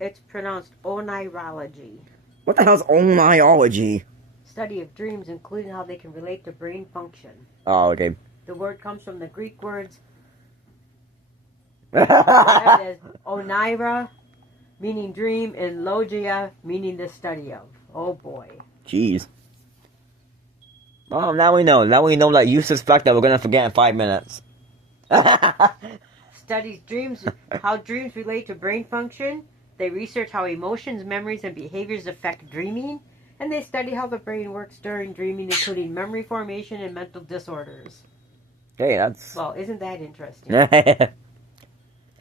It's pronounced onirology. What the hell is onirology? Study of dreams, including how they can relate to brain function. Oh, okay. The word comes from the Greek words onira, meaning dream, and logia, meaning the study of. Oh boy. Jeez. Oh, now we know. Now we know that you suspect that we're gonna forget in 5 minutes. Studies dreams, how dreams relate to brain function. They research how emotions, memories, and behaviors affect dreaming. And they study how the brain works during dreaming, including memory formation and mental disorders. Hey, that's... Well, isn't that interesting?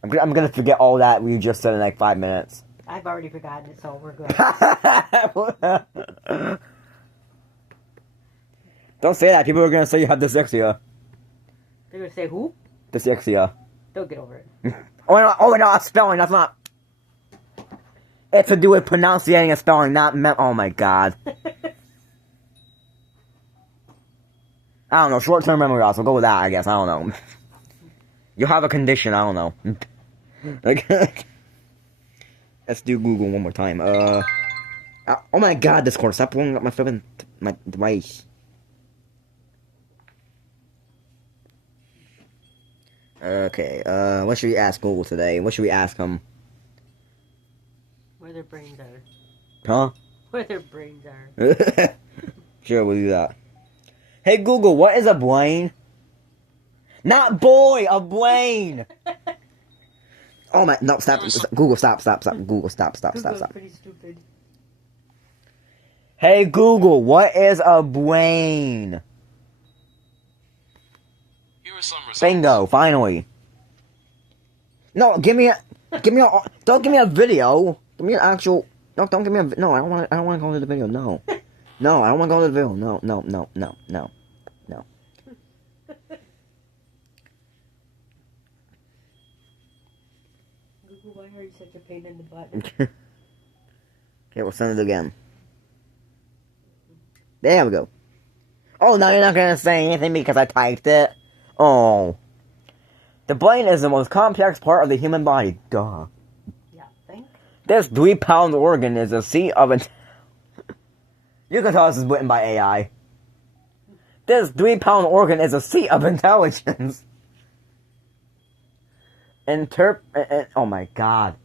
I'm gonna forget all that we just said in like 5 minutes. I've already forgotten it, so we're good. Don't say that. People are gonna say you have dyslexia. They're gonna say who? Dyslexia. They'll get over it. Oh no, that's spelling. That's not... It's to do with pronunciating and spelling, not oh my god. I don't know, short-term memory loss. We'll go with that, I guess. I don't know. You have a condition, I don't know. Like, let's do Google one more time. Oh my god, Discord, stop blowing up my device. Okay, what should we ask Google today? What should we ask him? Where their brains are. Huh? Where their brains are. Sure, we'll do that. Hey Google, what is a brain? Not boy, a brain! Oh my, no, stop. Google, stop. Google, stop. Google's pretty stupid. Hey Google, what is a brain? Here are some results. Bingo, finally. No, don't give me a video. Give me an actual, no, don't give me a, no, I don't want to go into the video, no. No, I don't want to go into the video, no. Google, why are you such a pain in the butt? Okay, we'll send it again. There we go. Oh, now you're not going to say anything because I typed it? Oh. The brain is the most complex part of the human body. Duh. Yeah, think. This 3-pound organ is a seat of You can tell this is written by AI. This 3-pound organ is a seat of intelligence. Oh my god.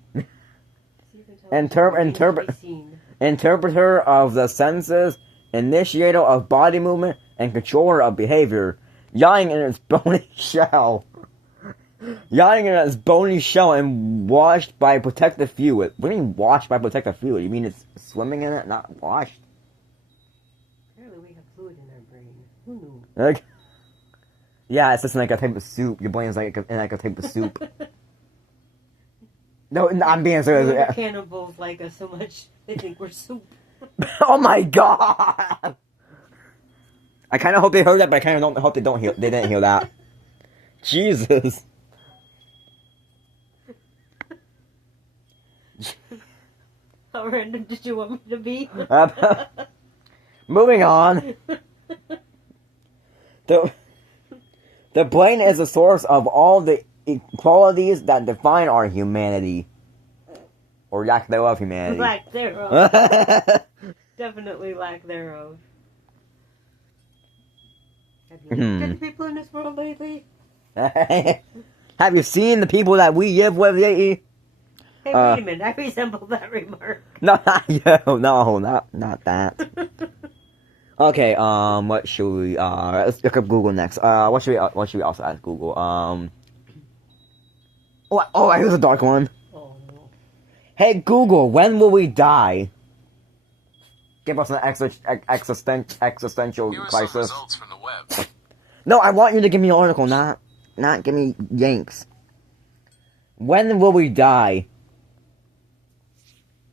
Interpreter of the senses, initiator of body movement, and controller of behavior. Lying in its bony shell. And washed by protective fluid. What do you mean washed by protective fluid? You mean it's swimming in it, not washed? Apparently we have fluid in our brain. Who knew? Like, yeah, it's just like a type of soup. Your brain's like a type of soup. No, I'm being serious. Cannibals like us so much, they think we're soup. Oh my god! I kind of hope they heard that, but I kind of hope they didn't hear that. Jesus. How random did you want me to be? Moving on. The brain is the source of all the qualities that define our humanity. Or lack thereof humanity. Lack thereof. Definitely lack thereof. Have you looked at the people in this world lately? Have you seen the people that we live with lately? Hey, wait a minute. I resemble that remark. No, not you. No, not that. Okay, what should we, let's look up Google next. What should we also ask Google? Here's a dark one. Oh, no. Hey, Google, when will we die? Give us an existential Here are some crisis. results from the web. No, I want you to give me an article, not give me yanks. When will we die?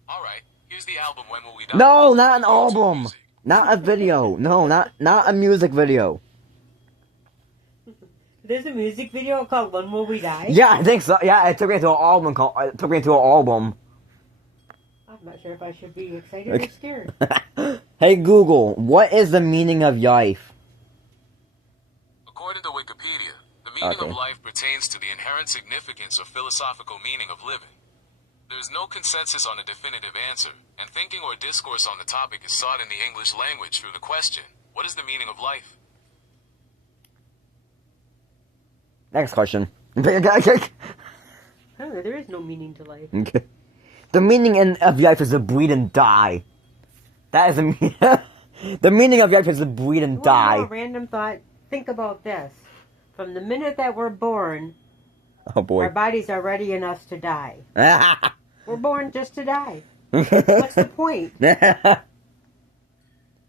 Alright, here's the album When Will We Die? No, not an YouTube album. music. Not a video. No, not a music video. There's a music video called When Will We Die? Yeah, I think so. Yeah, it took me to an album. I'm not sure if I should be excited or scared. Hey Google, what is the meaning of life? According to Wikipedia, the meaning Okay. of life pertains to the inherent significance or philosophical meaning of living. There is no consensus on a definitive answer, and thinking or discourse on the topic is sought in the English language through the question, what is the meaning of life? Next question. Apparently, there is no meaning to life. The meaning of life is to breed and die. That is the meaning. The meaning of life is to breed and You wanna know die. a random thought? Think about this. From the minute that we're born, Oh boy. our bodies are ready in us to die. We're born just to die. What's the point?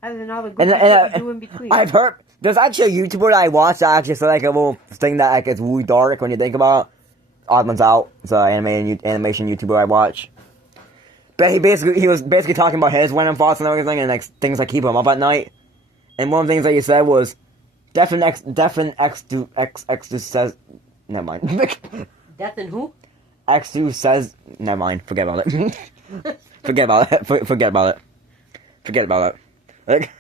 Other than all the good shit we do in between. I've heard there's actually a YouTuber that I watch that actually said like a little thing that like it's really dark when you think about it. Oddman's Out. It's an animation YouTuber I watch. But he was basically talking about his random thoughts and everything and like things that keep him up at night. And one of the things that he said was says never mind. Death and who? X2 says never mind. Forget about it. Forget about it. Forget about it. Forget about it. Like,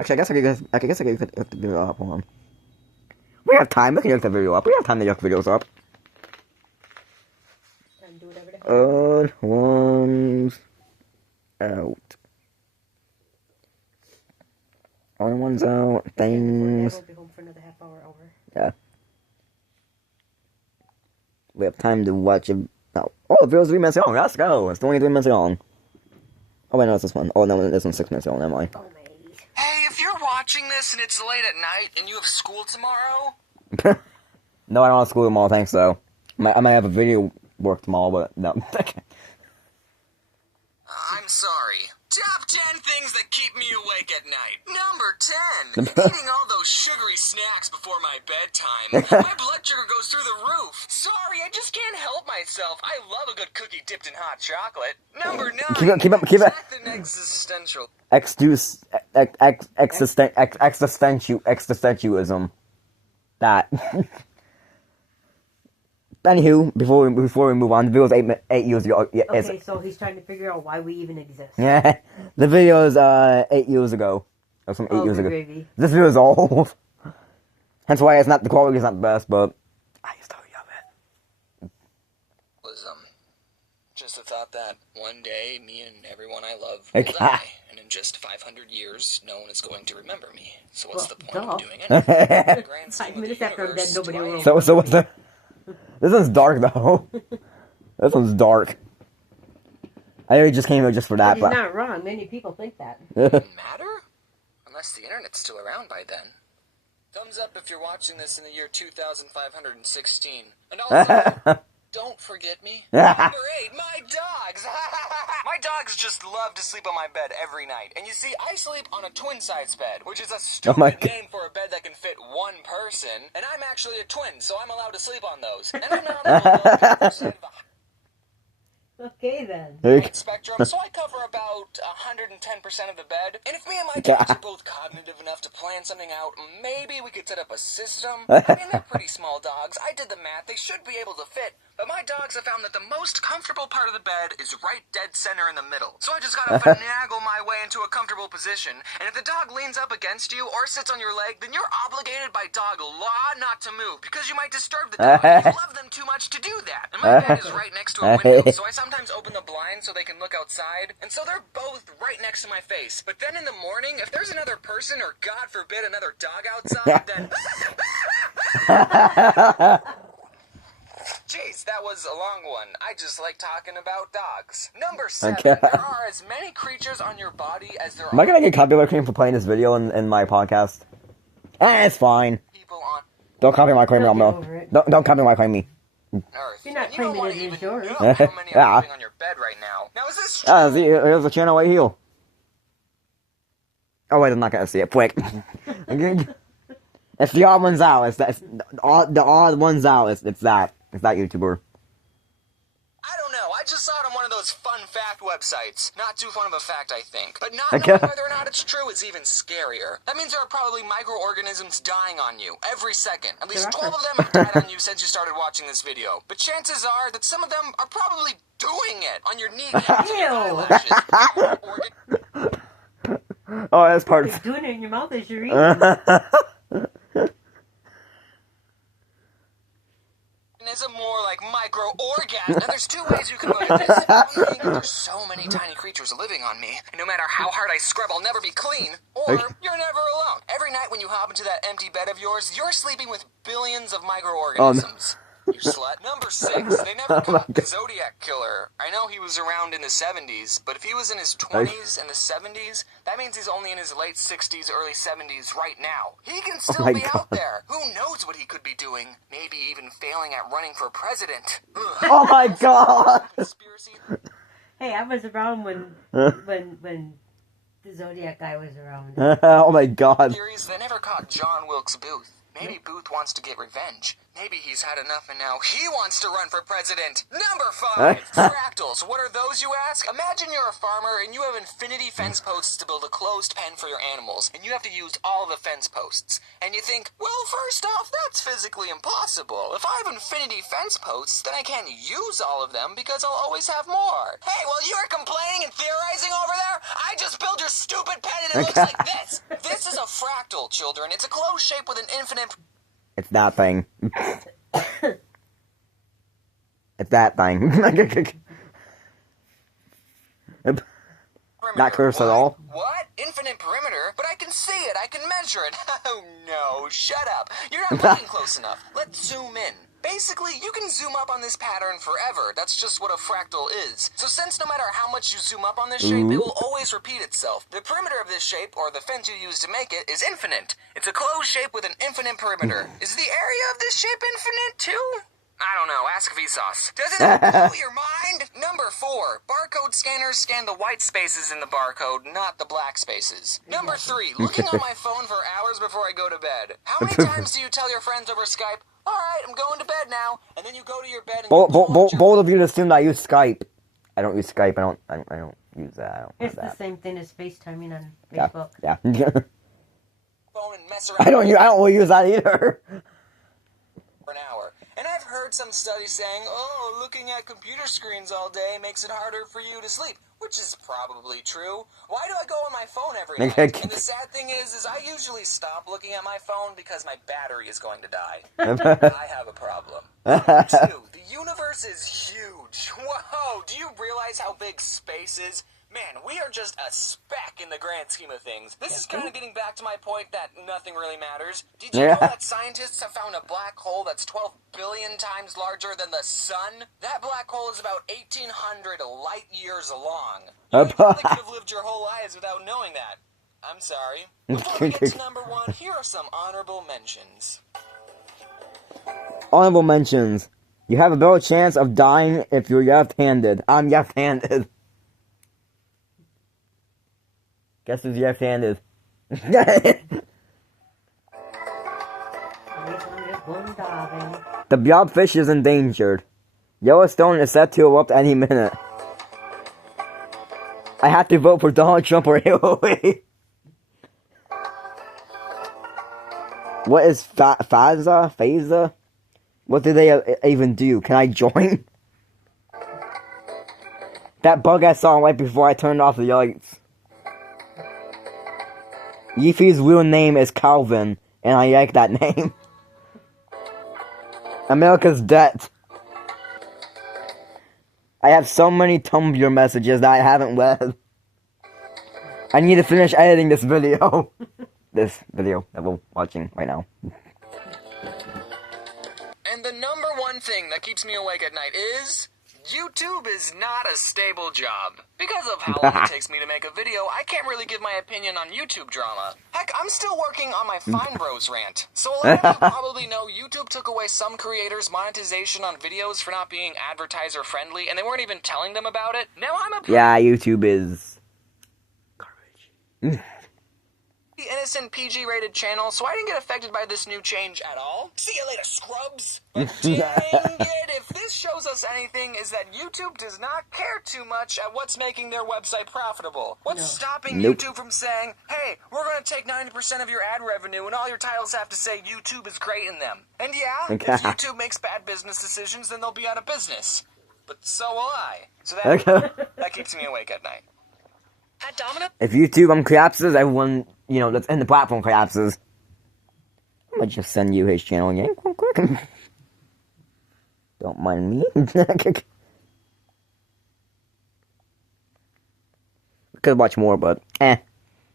actually, I guess I could look the video up. Hold on. We have time. We can look the video up. We have time to look videos up. Time to do whatever the hell. One's out. One's out. Things. We'll be home for another half hour. Yeah. We have time to watch it. No. Oh, the video's 3 minutes long. Let's go. It's only 3 minutes long. Oh, wait, no, it's this one. Oh, no, this one's 6 minutes long. Never mind. Oh, my. Hey, if you're watching this and it's late at night and you have school tomorrow, No, I don't have school tomorrow, thanks, though. I might have a video work tomorrow, but no. I'm sorry. Top 10 things that keep me awake at night. Number 10. Eating all those sugary snacks before my bedtime. My blood sugar goes through the roof. Sorry, I just can't help myself. I love a good cookie dipped in hot chocolate. Number 9. Keep up. Fact and existential. Existentialism. That. Anywho, before we move on, the video was 8 years ago. Yeah, Okay, so he's trying to figure out why we even exist. yeah, the video is 8 years ago. That was from 8 years ago. Gravy. This video is old. Hence why it's not the quality is not the best, but I used to love it. Was, just the thought that one day me and everyone I love Okay. will die. And in just 500 years, no one is going to remember me. So what's the point duh. of doing anything? In the grand scheme 5 of minutes the after I'm dead, universe, nobody do I will. So what's the? This one's dark though. This one's dark. I really just came here just for that, He's but not wrong. Many people think that. matter? Unless the internet's still around by then. Thumbs up if you're watching this in the year 2516. And also, don't forget me. Number 8, my dogs. My dogs just love to sleep on my bed every night. And you see, I sleep on a twin-size bed, which is a stupid my God. name for a bed that can fit one person. And I'm actually a twin, so I'm allowed to sleep on those. And I'm not on the other side of the Okay, then. height spectrum, so I cover about 110% of the bed. And if me and my dogs are both cognitive enough to plan something out, maybe we could set up a system. I mean, they're pretty small dogs. I did the math. They should be able to fit But my dogs have found that the most comfortable part of the bed is right dead center in the middle. So I just gotta finagle my way into a comfortable position, and if the dog leans up against you or sits on your leg, then you're obligated by dog law not to move, because you might disturb the dog. You love them too much to do that. And my bed is right next to a window, so I sometimes open the blinds so they can look outside, and so they're both right next to my face. But then in the morning, if there's another person, or God forbid another dog outside, then... Jeez, that was a long one. I just like talking about dogs. Number 7, Okay. there are as many creatures on your body as there Am I are gonna get copyright claim for playing this video in my podcast? It's fine. people on Don't copyright claim me, Don't get no. over it. Don't copyright claim me. Earth. You're not And you don't claiming wanna it as even yours. know how many Yeah. are living on your bed right now. Now, is this true? Ah, see, here's the channel right here. Oh wait, I'm not gonna see it. Quick. It's the odd ones out. It's the odd ones out. It's that. It's that YouTuber. I don't know. I just saw it on one of those fun fact websites. Not too fun of a fact, I think. But not Okay. knowing whether or not it's true is even scarier. That means there are probably microorganisms dying on you every second. At least There 12 are. of them have died on you since you started watching this video. But chances are that some of them are probably doing it on your kneecaps and your Ew. eyelashes. Oh, that's part It's of. doing it in your mouth as you're eating. Organism, more like microorgasm. Now, there's 2 ways you can look at this. One thing, there's so many tiny creatures living on me, and no matter how hard I scrub, I'll never be clean. Or Okay. you're never alone. Every night when you hop into that empty bed of yours, you're sleeping with billions of microorganisms. You slut. Number 6, they never caught the Zodiac Killer. I know he was around in the 70s, but if he was in his 20s and the 70s, that means he's only in his late 60s, early 70s right now. He can still my be God. out there. Who knows what he could be doing? Maybe even failing at running for president. Ugh. Oh my god. Conspiracy. Hey, I was around when the Zodiac guy was around. Oh my god. Theories that never caught John Wilkes Booth. Maybe Booth wants to get revenge. Maybe he's had enough and now he wants to run for president. Number 5, fractals. What are those, you ask? Imagine you're a farmer and you have infinity fence posts to build a closed pen for your animals, and you have to use all the fence posts. And you think, well, first off, that's physically impossible. If I have infinity fence posts, then I can't use all of them because I'll always have more. Hey, while you are complaining and theorizing over there, I just built your stupid pen and it looks like this. This is a fractal, children. It's a closed shape with an infinite... It's that thing. It's that thing. Not cursed at all. What? Infinite perimeter? But I can see it. I can measure it. Oh, no. Shut up. You're not looking close enough. Let's zoom in. Basically, you can zoom up on this pattern forever. That's just what a fractal is. So since no matter how much you zoom up on this shape, it will always repeat itself. The perimeter of this shape, or the fence you use to make it, is infinite. It's a closed shape with an infinite perimeter. Is the area of this shape infinite, too? I don't know. Ask Vsauce. Doesn't it blow your mind? Number 4. Barcode scanners scan the white spaces in the barcode, not the black spaces. Number 3. Looking on my phone for hours before I go to bed. How many times do you tell your friends over Skype, alright, I'm going to bed now, and then you go to your bed and Both of you assume that I use Skype. I don't use Skype. I don't use that. I don't It's have the that. same thing as FaceTiming on Yeah. Facebook. Yeah. phone and mess around I don't really use that either. for an hour. And I've heard some studies saying, oh, looking at computer screens all day makes it harder for you to sleep, which is probably true. Why do I go on my phone every night? And the sad thing is I usually stop looking at my phone because my battery is going to die. I have a problem. Number 2, the universe is huge. Whoa, do you realize how big space is? Man, we are just a speck in the grand scheme of things. This is kind of getting back to my point that nothing really matters. Did you know that scientists have found a black hole that's 12 billion times larger than the sun? That black hole is about 1,800 light years long. You probably could have lived your whole lives without knowing that. I'm sorry. Before we get to number 1, here are some honorable mentions. Honorable mentions. You have a better chance of dying if you're left-handed. I'm left-handed. Guess who's left-handed? At least I'm just going diving. The blobfish is endangered. Yellowstone is set to erupt any minute. I have to vote for Donald Trump or Hillary. What is FASA? FASA? What do they even do? Can I join? That bug I saw right before I turned off the lights. Yifi's real name is Calvin, and I like that name. America's debt. I have so many Tumblr messages that I haven't read. I need to finish editing this video. This video that we're watching right now. And the number one thing that keeps me awake at night is... YouTube is not a stable job. Because of how long it takes me to make a video, I can't really give my opinion on YouTube drama. Heck, I'm still working on my Fine Bros rant. So a lot of you probably know YouTube took away some creators' monetization on videos for not being advertiser friendly, and they weren't even telling them about it. Now I'm a Yeah, YouTube is garbage. innocent PG-rated channel, so I didn't get affected by this new change at all. See you later, scrubs. But dang it, if this shows us anything, is that YouTube does not care too much at what's making their website profitable. What's stopping YouTube from saying, hey, we're going to take 90% of your ad revenue and all your titles have to say YouTube is great in them. And yeah, if YouTube makes bad business decisions, then they'll be out of business. But so will I. So that keeps me awake at night. At Domino... If YouTube collapses, everyone, that's in the platform collapses. I'm gonna just send you his channel again, quick. Don't mind me. We could watch more, but we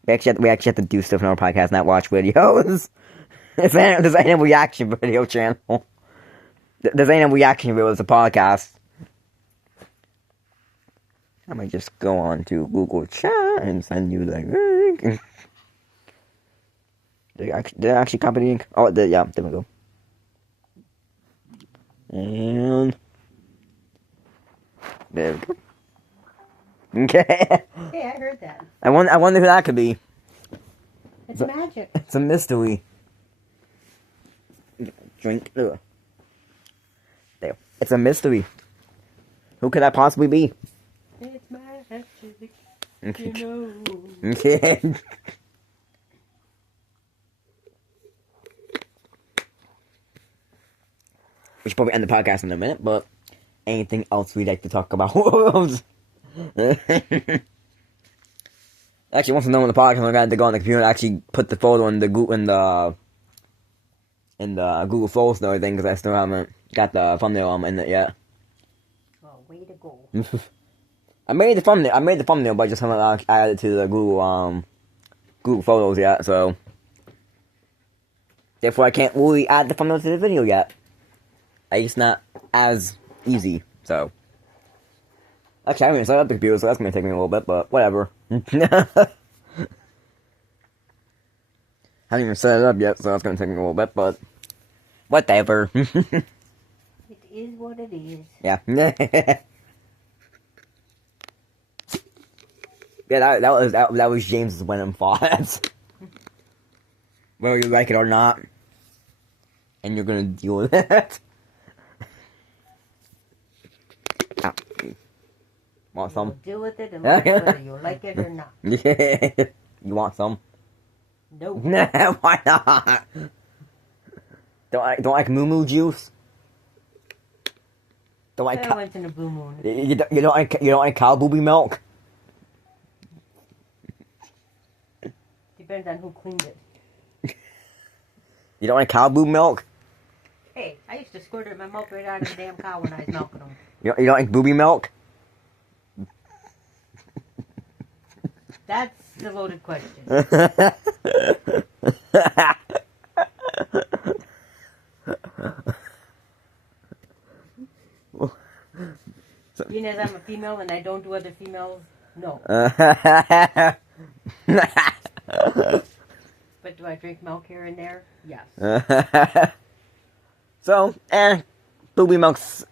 actually have to do stuff in our podcast, not watch videos. This ain't a reaction video channel. This ain't a reaction video, it's a podcast. I might just go on to Google Chat and send you the link. Did I actually copy the link? Oh, yeah, there we go. And there we go. Okay. Hey, I heard that. I wonder who that could be. It's magic. It's a mystery. Drink. Ugh. There. It's a mystery. Who could that possibly be? It's magic. Okay. You know. Okay. We should probably end the podcast in a minute, but anything else we'd like to talk about? Actually, once I'm done with the podcast, I'm gonna have to go on the computer and actually put the photo in the Google Photos and everything, because I still haven't got the thumbnail in it yet. Oh, way to go. I made the thumbnail, but I just haven't added it to the Google Photos yet, so therefore I can't really add the thumbnail to the video yet. It's not as easy, so. Actually, I haven't even set up the computer, so that's gonna take me a little bit, but whatever. Haven't even set it up yet, so that's gonna take me a little bit, but whatever. It is what it is. Yeah. Yeah, that was James's winning thoughts. Whether you like it or not, and you're gonna deal with it. Ah. Want some? You'll deal with it and look whether you like it or not. Yeah. You want some? No. Why not? Don't like moo moo juice? Don't like I went in a blue moon. you don't like cow booby milk? Depends on who cleaned it. You don't like cow boob milk? Hey, I used to squirt it in my mouth right out of the damn cow when I was milking them. You don't like booby milk? That's the loaded question. Being as I'm a female and I don't do other females, no. But do I drink milk here and there? Yes. So, booby milk's,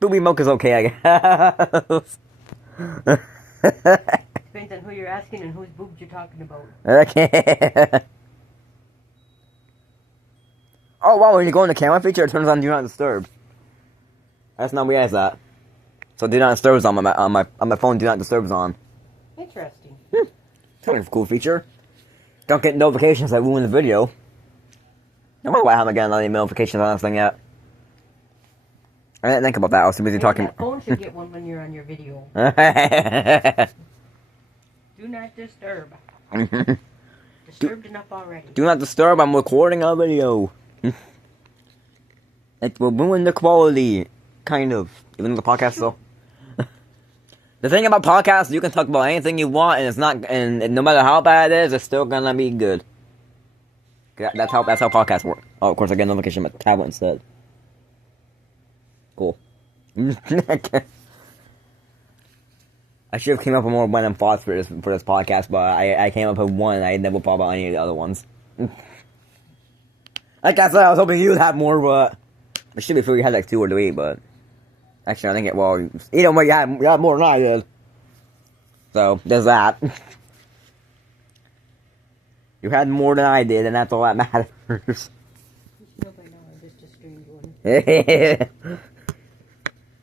Booby milk is okay, I guess. Depends on who you're asking and whose boobs you're talking about. Okay. Oh wow, when you go in the camera feature, it turns on Do Not Disturb. That's not realize that. So Do Not Disturb is on my phone. Do Not Disturb is on. Interesting. Kind of a cool feature. don't get notifications that ruin the video. I don't know why I haven't gotten any notifications on this thing yet. I didn't think about that. I was too busy talking. That phone should get one when you're on your video. Do not disturb. Disturbed enough already. Do not disturb. I'm recording a video. It will ruin the quality, kind of. Even though the podcast, though. The thing about podcasts, you can talk about anything you want, and it's not, and no matter how bad it is, it's still gonna be good. That's how podcasts work. Oh, of course, I get a notification on my tablet instead. Cool. I should have came up with more random thoughts for this podcast, but I came up with one, and I never thought about any of the other ones. Like I said, I was hoping you'd have more, but it should be free. You had like 2 or 3, but actually, I think it. Well, either way, you had more than I did. So there's that. You had more than I did, and that's all that matters. No, by now I'm just a strange one.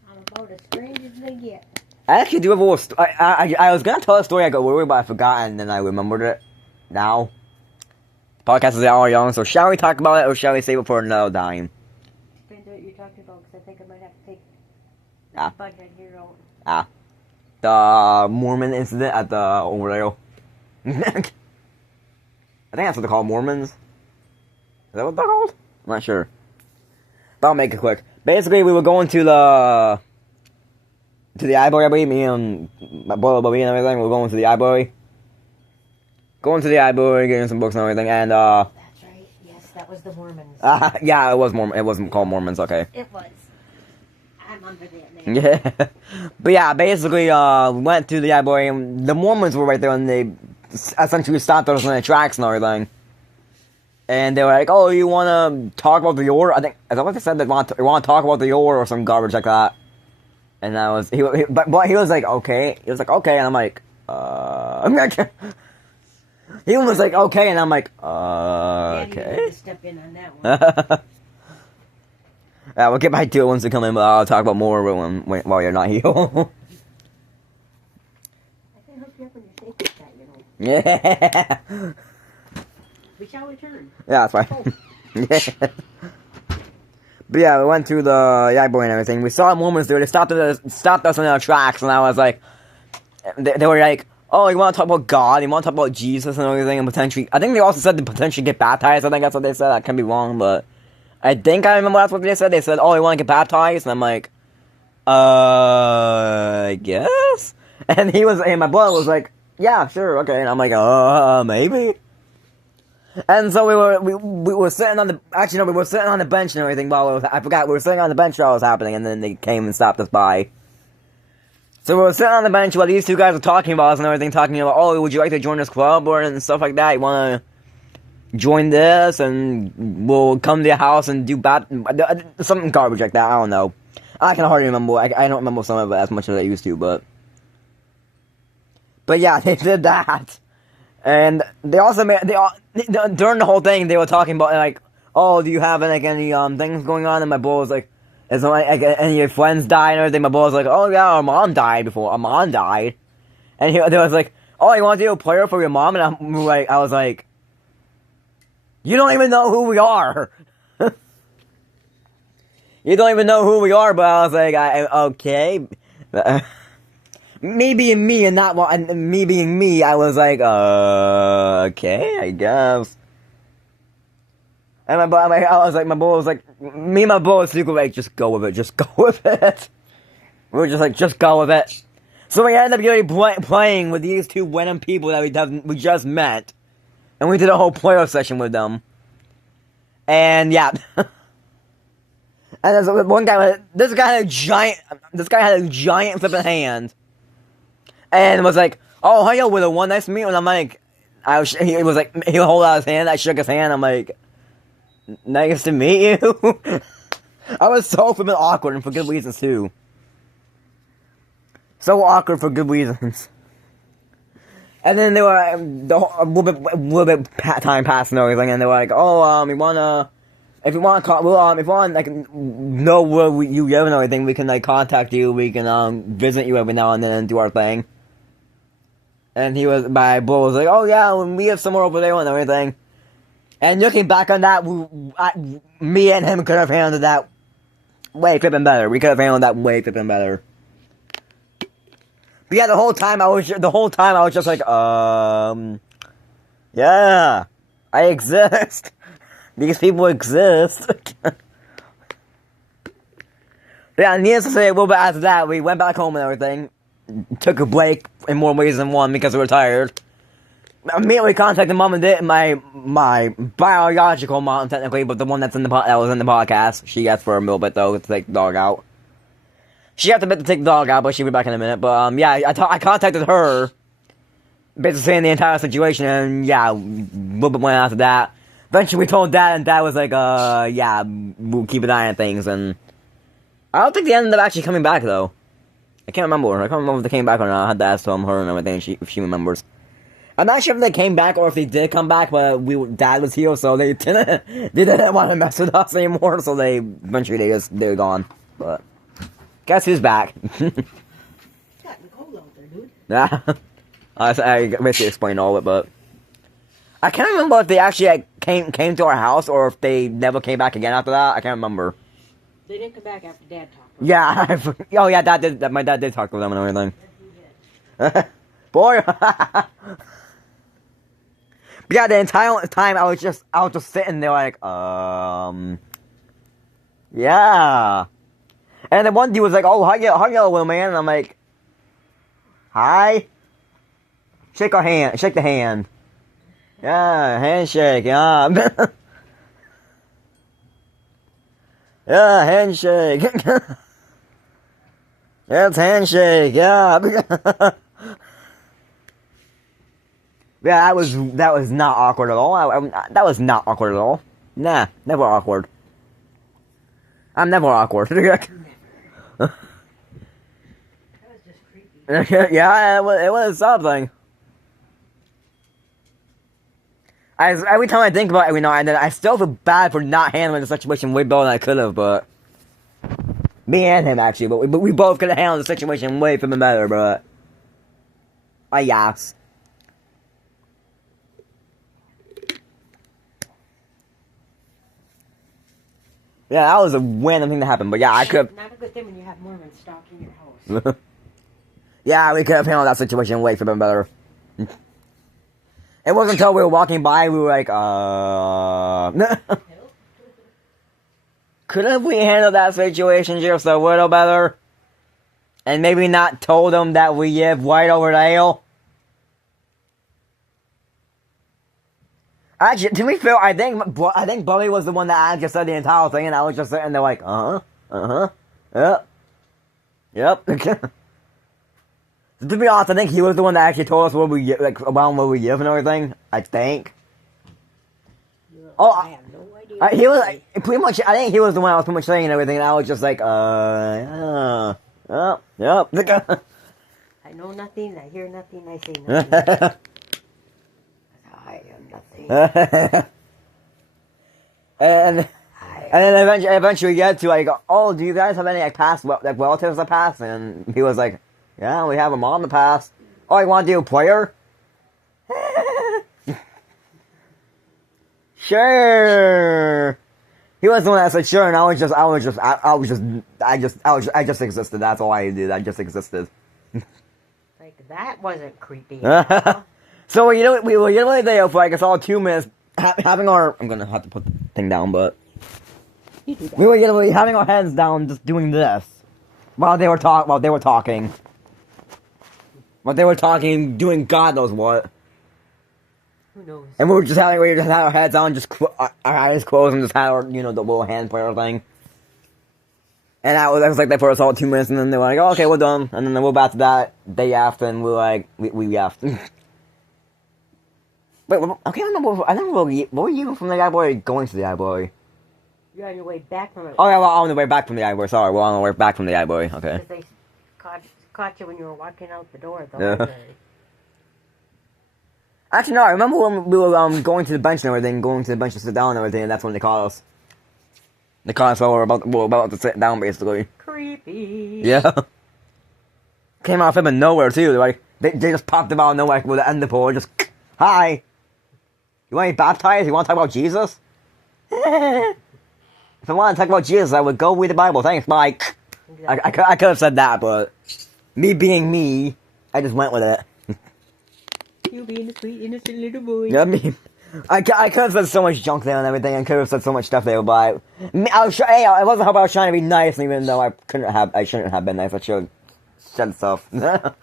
I'm about as strange as they get. I actually do have a little. I was gonna tell a story I got worried, but I forgot, and then I remembered it. Now, the podcast is an hour long, so shall we talk about it, or shall we save it for another time? Depends on what you're talking about, because I think I might have to take Ah. the butthead here out. The Mormon incident at the Oreo. I think that's what they call Mormons. Is that what they're called? I'm not sure. But I'll make it quick. Basically, we were going to the library, I believe. Me and my brother, Bobby, and everything. We were going to the library. Going to the library, getting some books and everything, and That's right. Yes, that was the Mormons. yeah, it was Mormon. It wasn't called Mormons. Okay. It was. I'm under that name. Yeah. But yeah, basically, we went to the library, and the Mormons were right there, and they essentially stopped us in the tracks and everything. And they were like, "Oh, you want to talk about the Yor?" I think is that what they said? They want to talk about the Yor or some garbage like that. And I was but he was like, "Okay." He was like, "Okay," and I'm like, I'm like, he was like, "Okay," and I'm like, Daddy "Okay." had to step in on that one. Yeah, we'll get back to it once we come in, but I'll talk about more while you're not here. I can hook you up when you're safe with that, you know. Yeah. We shall return. Yeah, that's fine. Yeah. But yeah, we went to the library and everything. We saw Mormons there. They stopped us in our tracks, and I was like, they were like, "Oh, you want to talk about God? You want to talk about Jesus and everything, and potentially." I think they also said to potentially get baptized. I think that's what they said. I can be wrong, but I think I remember that's what they said. They said, "Oh, you want to get baptized?" And I'm like, I guess. And my brother was like, "Yeah, sure, okay." And I'm like, maybe. And so we were sitting on we were sitting on the bench and everything while we were sitting on the bench while it was happening, and then they came and stopped us by. So we were sitting on the bench while these two guys were talking about us and everything, talking about, "Oh, would you like to join this club?" and stuff like that. You want to join this, and we'll come to your house and do something garbage like that. I don't know. I can hardly remember. I don't remember some of it as much as I used to, but yeah, they did that. And they also during the whole thing, they were talking about, like, "Oh, do you have any things going on?" And my boy was like, "Is there any of your friends died and everything?" My boy was like, "Oh yeah, our mom died before. Our mom died." And they was like, "Oh, you want to do a prayer for your mom?" And I was like, "You don't even know who we are." You don't even know who we are, but I was like, okay. Me being me and not me being me, I was like, okay, I guess. And my boy was like, me and my boy was like, just go with it, just go with it. We were just like, just go with it. So we ended up getting playing with these two random people that we just met. And we did a whole player session with them. And yeah. And there's one guy, this guy had a giant flipping hand. And was like, "Oh, hi, yo, with a one, nice to meet you." And I'm like, he was like, he hold out his hand. I shook his hand. I'm like, "Nice to meet you." I was so flipping awkward, and for good reasons too. So awkward for good reasons. And then they were a little bit time passed and everything, and they were like, "Oh, if you want like know where you live and everything, we can like contact you. We can visit you every now and then and do our thing." And my boy was like, oh yeah, we have somewhere over there and everything. And looking back on that, me and him could have handled that way flipping better. We could have handled that way flipping better. But yeah, the whole time I was just like, yeah, I exist. These people exist. Yeah, needless to say, a little bit after that, we went back home and everything. Took a break in more ways than one because we were tired. Immediately contacted mom and dad, my biological mom technically, but the one that was in the podcast. She asked for a little bit though to take the dog out. She had to take the dog out, but she'll be back in a minute. But yeah, I contacted her, basically saying the entire situation, and yeah, a little bit went after that. Eventually, we told Dad, and Dad was like, yeah, we'll keep an eye on things, and I don't think they ended up actually coming back though. I can't remember. I can't remember if they came back or not. I had to ask her and everything if she remembers. I'm not sure if they came back or if they did come back, but Dad was here, so they didn't want to mess with us anymore. So eventually they're gone. But guess who's back? Got Nicole out there, dude. Yeah, I basically explained all of it, but I can't remember if they actually came to our house or if they never came back again after that. I can't remember. They didn't come back after Dad talked. Yeah, oh yeah, my dad did talk to them and everything. Boy. But yeah, the entire time I was just sitting there like, yeah. And then one dude was like, oh, hug you, little man. And I'm like, hi. Shake the hand. Yeah, handshake, yeah. Yeah, handshake. It's handshake, yeah. Yeah, that was not awkward at all. That was not awkward at all. Nah, never awkward. I'm never awkward. That was just creepy. Yeah, it was something. Every time I think about it every now and then, I still feel bad for not handling the situation way better than I could have, but me and him actually, but we both could have handled the situation way better, but yes. Yeah, that was a random thing that happened, but yeah, I could. Not a good thing when you have Mormons stalking your house. Yeah, we could have handled that situation way better. It wasn't until we were walking by, we were like, could have we handled that situation just a little better? And maybe not told them that we live right over there? Actually, to be fair, I think Buddy was the one that actually said the entire thing, and I was just sitting there like, yep. To be honest, I think he was the one that actually told us where we around where we live and everything. I think. I have no idea. He was pretty much. I think he was the one I was pretty much saying and everything, and I was just like, yep. I know nothing. I hear nothing. I say nothing. I am nothing. and then eventually get to like, oh, do you guys have any past relatives that passed? And he was like, yeah, we have a mom that passed. Oh, you want to do a prayer? Sure. He was the one that said sure, and I just existed. That's all I did. I just existed. Like that wasn't creepy. So we were literally there for like I saw 2 minutes having our. I'm gonna have to put the thing down, but You do that. we were literally having our heads down, just doing this while they were talking. But they were talking, doing God knows what. Who knows? And we just had our heads down, our eyes closed, and just had our, the little hand prayer thing. And that was like that for us all 2 minutes, and then they were like, oh, okay, we're done. And then we'll back to that day after, and we're like, we left. Wait, okay, I don't remember, what were you from the guy boy going to the guy boy? You're on your way back from it. Oh, yeah, we're on the way back from the guy boy, sorry, we're on the way back from the guy boy, okay. Because they caught you when you were walking out the door at the Yeah. library. Actually, no, I remember when we were going to the bench and everything, going to the bench to sit down and everything, and that's when they caught us. They caught us while we were about to sit down, basically. Creepy. Yeah. Came out of nowhere, too. They're like, They just popped him out of nowhere with the end of the pool. Just, hi. You want to be baptized? You want to talk about Jesus? If I want to talk about Jesus, I would go read the Bible. Thanks, Mike. Exactly. I could have said that, but me being me, I just went with it. You being a sweet, innocent little boy. I mean, I could have said so much junk there and everything, and could have said so much stuff there, but I was it wasn't how I was trying to be nice, even though I shouldn't have been nice. I should have said stuff. But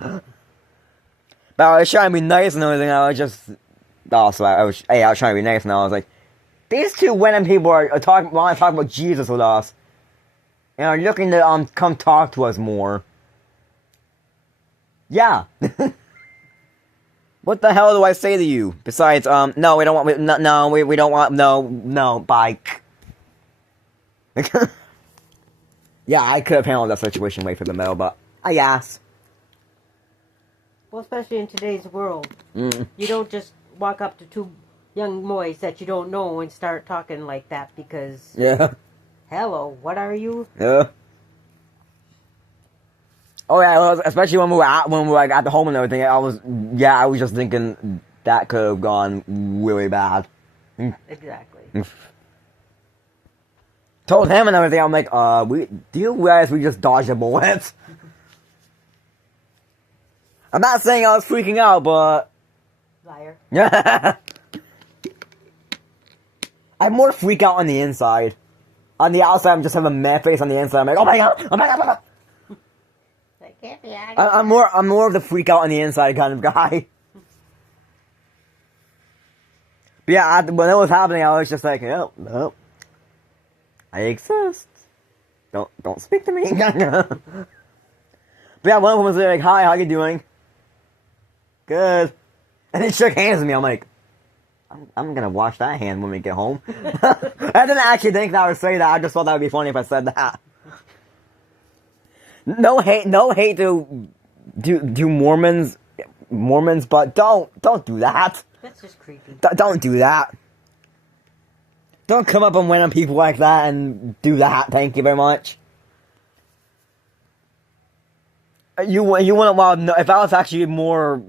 I was trying to be nice and everything. I was just also I was trying to be nice, and I was like, these two random people want to talk about Jesus with us, and are looking to come talk to us more. Yeah. What the hell do I say to you? Besides, no, we don't want, we don't want, no, bye. Yeah, I could have handled that situation way for the middle, but I asked. Well, especially in today's world. Mm. You don't just walk up to two young boys that you don't know and start talking like that because... Yeah. Hello, what are you? Yeah. Oh yeah, especially when we were like at the home and everything. I was just thinking that could have gone really bad. Exactly. Told him and everything. I'm like, do you realize we just dodged a bullet? I'm not saying I was freaking out, but Liar. yeah, I more freak out on the inside. On the outside, I'm just having a mad face. On the inside, I'm like, oh my god, oh my god, oh my god. Get me out I'm more of the freak out on the inside kind of guy. But yeah, when it was happening, I was just like, oh, I exist. Don't speak to me. But yeah, one of them was like, hi, how you doing? Good. And he shook hands with me. I'm like, I'm gonna wash that hand when we get home. I didn't actually think that I would say that. I just thought that would be funny if I said that. No hate to Mormons, but don't do that. That's just creepy. Don't do that. Don't come up and win on people like that and do that. Thank you very much. You wouldn't want to know if I was actually more.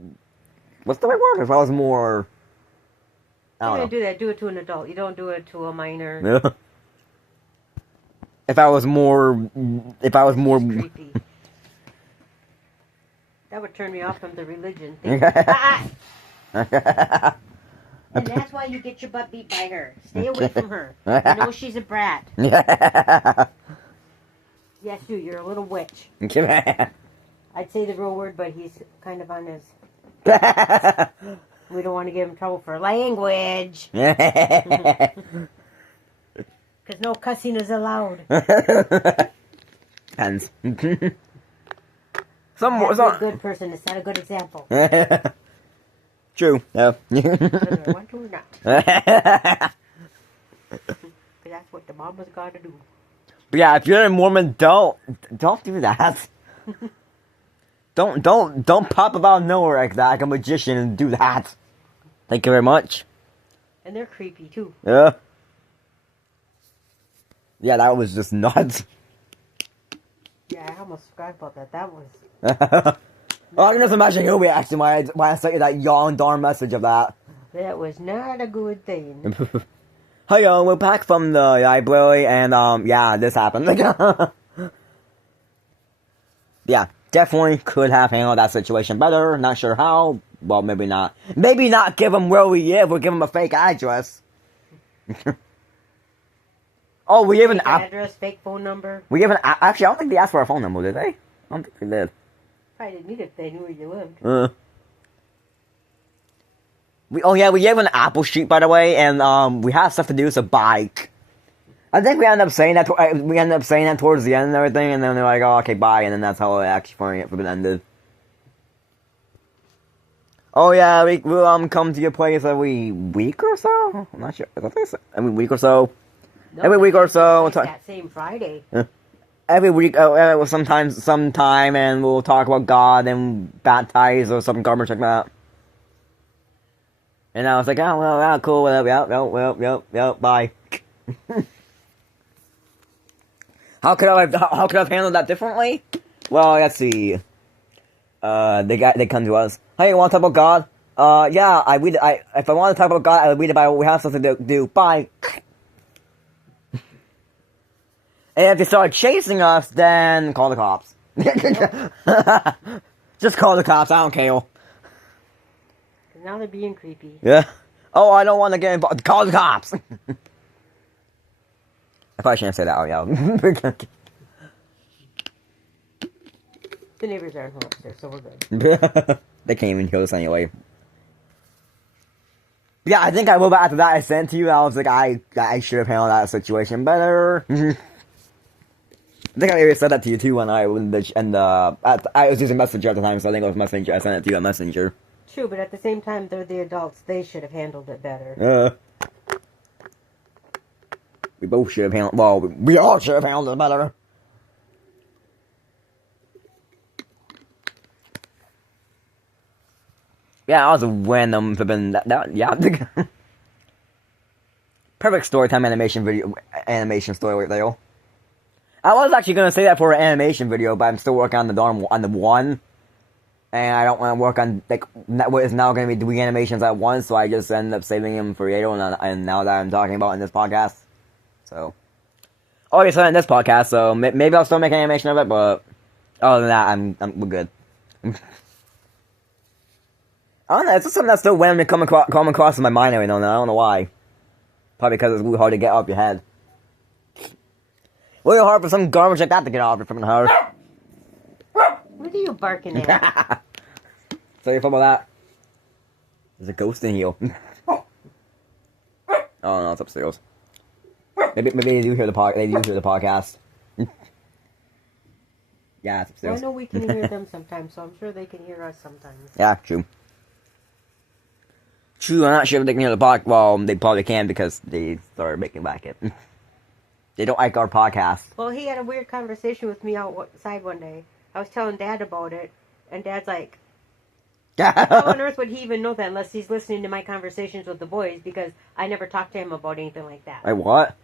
What's the right word? If I was more. I don't know. do that. Do it to an adult. You don't do it to a minor. Yeah. If I was more. Creepy. That would turn me off from the religion thing. And that's why you get your butt beat by her. Stay away from her. You know she's a brat. Yes, you're a little witch. I'd say the real word, but he's kind of on his... We don't want to give him trouble for language. Because no cussing is allowed. Depends. That's a good person. It's not a good example. True. Yeah. Whether I want to or not. Because that's what the mama's got to do. But yeah, if you're a Mormon, don't do that. Don't pop up out of nowhere like that, like a magician, and do that. Thank you very much. And they're creepy too. Yeah. Yeah, that was just nuts. Yeah, I almost forgot about that. That was... Oh, I can just imagine your reaction when I sent you that yawn darn message of that. That was not a good thing. Hi, we're back from the library, and, yeah, this happened. Yeah, definitely could have handled that situation better. Not sure how. Well, maybe not. Maybe not give him where we live. We'll give him a fake address. Oh, we gave an address, fake phone number. We gave an actually. I don't think they asked for our phone number, did they? I don't think they did. Probably didn't need it if they knew where you lived. We gave an Apple Street, by the way, and we have stuff to do. So bye. I think we ended up saying that. Towards the end and everything, and then they're like, "Oh, okay, bye," and then that's how it actually ended. Oh yeah, we'll come to your place every week or so. I'm not sure. Every week or so. No, Every week or so. Like that same Friday. Every week, sometime, and we'll talk about God and baptize or something garbage like that. And I was like, oh, well, yeah, cool, whatever, yep, bye. How could I have handled that differently? Well, let's see. They come to us. Hey, you want to talk about God? Yeah, if I want to talk about God, I read about what we have something to do. Bye. And if they start chasing us, then call the cops. Just call the cops. I don't care. 'Cause now they're being creepy. Yeah. Oh, I don't want to get involved. Call the cops. I probably shouldn't say that out loud. The neighbors aren't home upstairs, so we're good. They can't even hear us anyway. Yeah, I think I will. But after that, I sent to you. I was like, I should have handled that situation better. I think I already said that to you too when I was using Messenger at the time, so I think it was Messenger. I sent it to you on Messenger. True, but at the same time, they're the adults. They should have handled it better. We both should have handled. Well, we all should have handled it better. Yeah, I was a random flipping yeah. Perfect storytime animation story right there. I was actually gonna say that for an animation video, but I'm still working on the one, and I don't want to work on what is now gonna be doing animations at once, so I just ended up saving him for later, and now that I'm talking about in this podcast, so obviously in this podcast, so maybe I'll still make an animation of it, but other than that, we're good. I don't know, it's just something that's still randomly come across in my mind every now and then. I don't know why. Probably because it's really hard to get out of your head. Really hard for some garbage like that to get out of your freaking head. What are you barking at? So you feel about that? There's a ghost in here. Oh no, it's upstairs. Maybe they do hear the podcast. Yeah, it's upstairs. Well, I know we can hear them sometimes, so I'm sure they can hear us sometimes. Yeah, true. True, I'm not sure if they can hear the podcast. Well, they probably can because they started making back it. They don't like our podcast. Well, he had a weird conversation with me outside one day. I was telling Dad about it, and Dad's like, how on earth would he even know that unless he's listening to my conversations with the boys? Because I never talked to him about anything like that. Wait, what?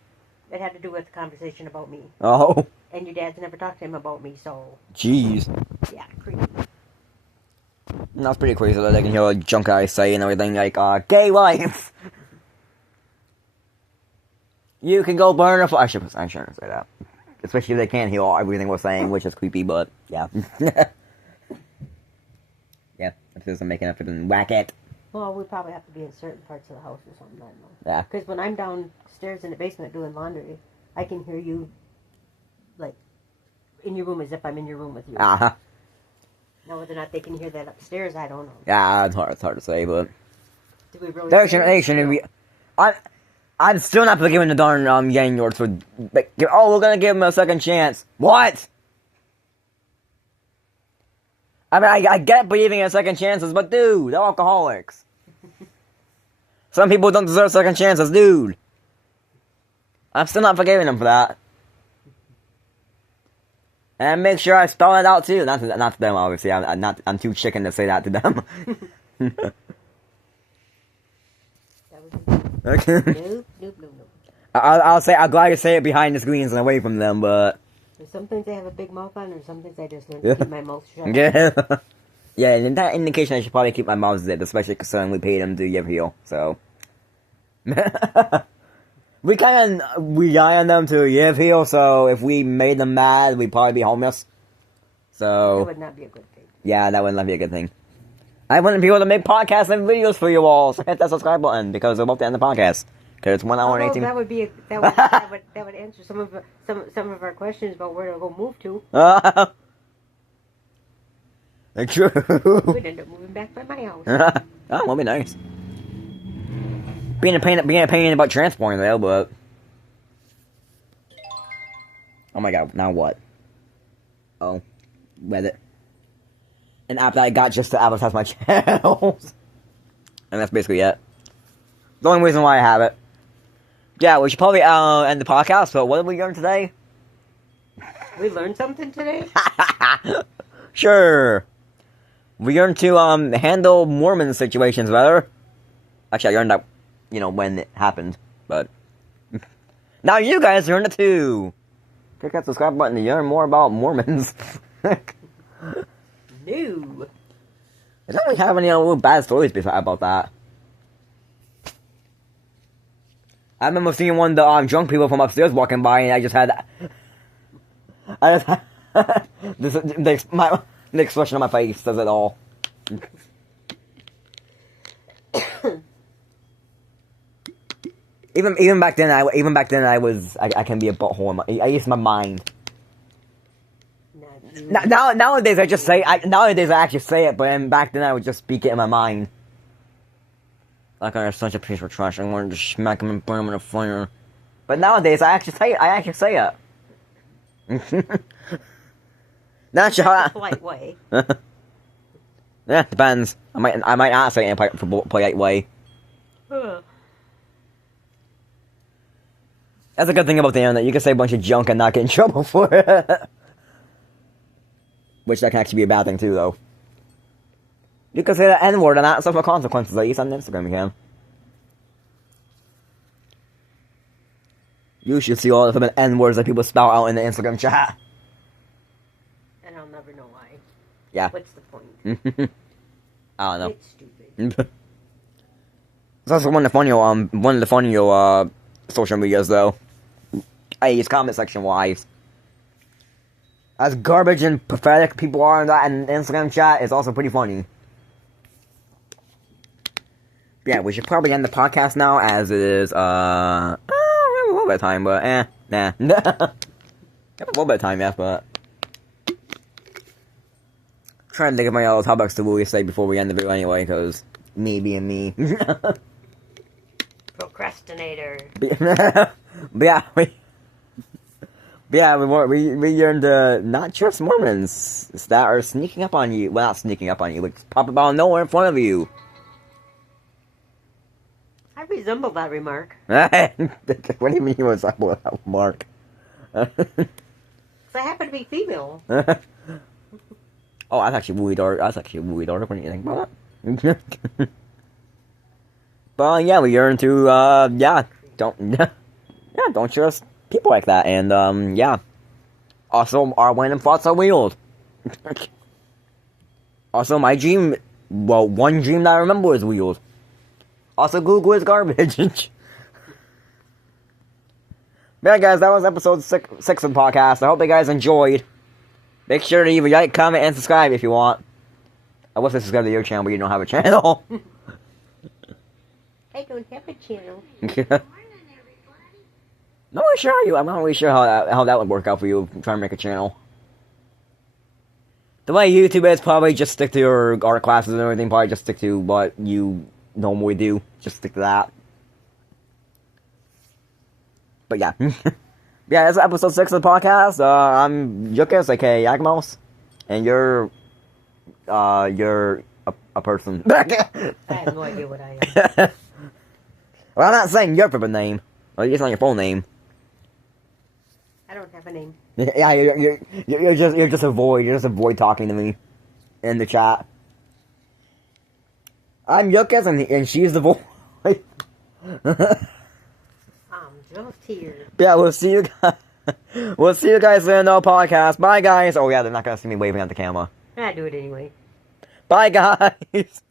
It had to do with the conversation about me. Oh. And your dad's never talked to him about me, so... Jeez. Yeah, creepy. That's pretty crazy that they can hear like junk guys say and everything like, gay life! You can go burn a I shouldn't say that. Especially if they can't hear everything we're saying, which is creepy, but yeah. Yeah, if this is making up for the racket. Well, we probably have to be in certain parts of the house or something, I don't know. Yeah. Because when I'm downstairs in the basement doing laundry, I can hear you, like, in your room as if I'm in your room with you. Uh-huh. Now, whether or not they can hear that upstairs, I don't know. Yeah, it's hard to say, but... Do we really... They shouldn't be... I'm still not forgiving the darn gang lords for... Like, oh, we're gonna give him a second chance. What? I mean, I get believing in second chances, but dude, they're alcoholics. Some people don't deserve second chances, dude. I'm still not forgiving them for that. And make sure I spell it out too. Not to them, obviously. I'm too chicken to say that to them. Okay. Nope. I'll glad to say it behind the screens and away from them, but... There's some things I have a big mouth on, or some things I just learn to keep my mouth shut. Yeah. Yeah, in that indication I should probably keep my mouth zipped, especially considering we paid them to give heal, so... We kind of rely on them to give heal, so if we made them mad, we'd probably be homeless. So... That would not be a good thing. Yeah, that would not be a good thing. I wouldn't be able to make podcasts and videos for you all, so hit that subscribe button, because we're about to end the podcast. Because it's 1 hour and 18 that would be that would answer some of our questions about where to go move to. True. We'd end up moving back by my house. Oh, that'd be nice. Being a pain about transporting there, but... Oh my god, now what? Oh. Reddit. An app that I got just to advertise my channels. And that's basically it. The only reason why I have it. Yeah, we should probably end the podcast, but what did we learn today? We learned something today? Sure. We learned to handle Mormon situations better. Actually, I learned that, when it happened, but... Now you guys learned it too! Click that subscribe button to learn more about Mormons. No. I don't really have any little bad stories about that. I remember seeing one of the drunk people from upstairs walking by, and I just had the expression on my face says it all. Even back then, I can be a butthole. I use my mind. Nowadays, nowadays I actually say it, but then back then I would just speak it in my mind. Like I'm such a piece of trash. I wanted to smack him and burn him in a fire. But nowadays, I actually say it. Not sure how. Polite way. Yeah, depends. I might not say it in a polite way. That's a good thing about the internet. You can say a bunch of junk and not get in trouble for it. Which that can actually be a bad thing too, though. You can say the N-word and not suffer consequences, at least on Instagram you can. You should see all the N-words that people spout out in the Instagram chat. And I'll never know why. Yeah. What's the point? I don't know. It's stupid. It's also one of the funnier social medias, though. I use comment section wise. As garbage and pathetic people are in that in Instagram chat, it's also pretty funny. Yeah, we should probably end the podcast now, as it is, we have a little bit of time, but, nah. We have a little bit of time, yes, but... Trying to think of my other topics to really say before we end the video anyway, because me being me. Procrastinator. We learned not just Mormons that are sneaking up on you. Well, not sneaking up on you, like pop up out of nowhere in front of you. I resemble that remark. What do you mean you resemble that remark? Because I happen to be female. Oh, that's actually really dark. When you think about it. But yeah, we learned to don't trust people like that, and yeah. Also, our random thoughts are weird. Also, my dream, well, one dream that I remember is weird. Also, Google is garbage. Yeah, guys, that was episode 6 of the podcast. I hope you guys enjoyed. Make sure to either like, comment, and subscribe if you want. I wish to subscribe to your channel, but you don't have a channel. I don't have a channel. I'm not really sure how that would work out for you trying to make a channel. The way YouTube is, probably just stick to your art classes and everything. Probably just stick to what you normally do. Just stick to that. But yeah. Yeah, this is episode 6 of the podcast. I'm Yukas, aka LAGMOUSE. And you're a person. I have no idea what I am. Well, I'm not saying your proper name. Well, it's not your full name. I don't have a name. Yeah, you're just a void. You're just a void talking to me in the chat. I'm Yukas, and she's the void. I'm just here. Yeah, we'll see you guys. We'll see you guys in the podcast. Bye, guys. Oh yeah, they're not gonna see me waving at the camera. I do it anyway. Bye, guys.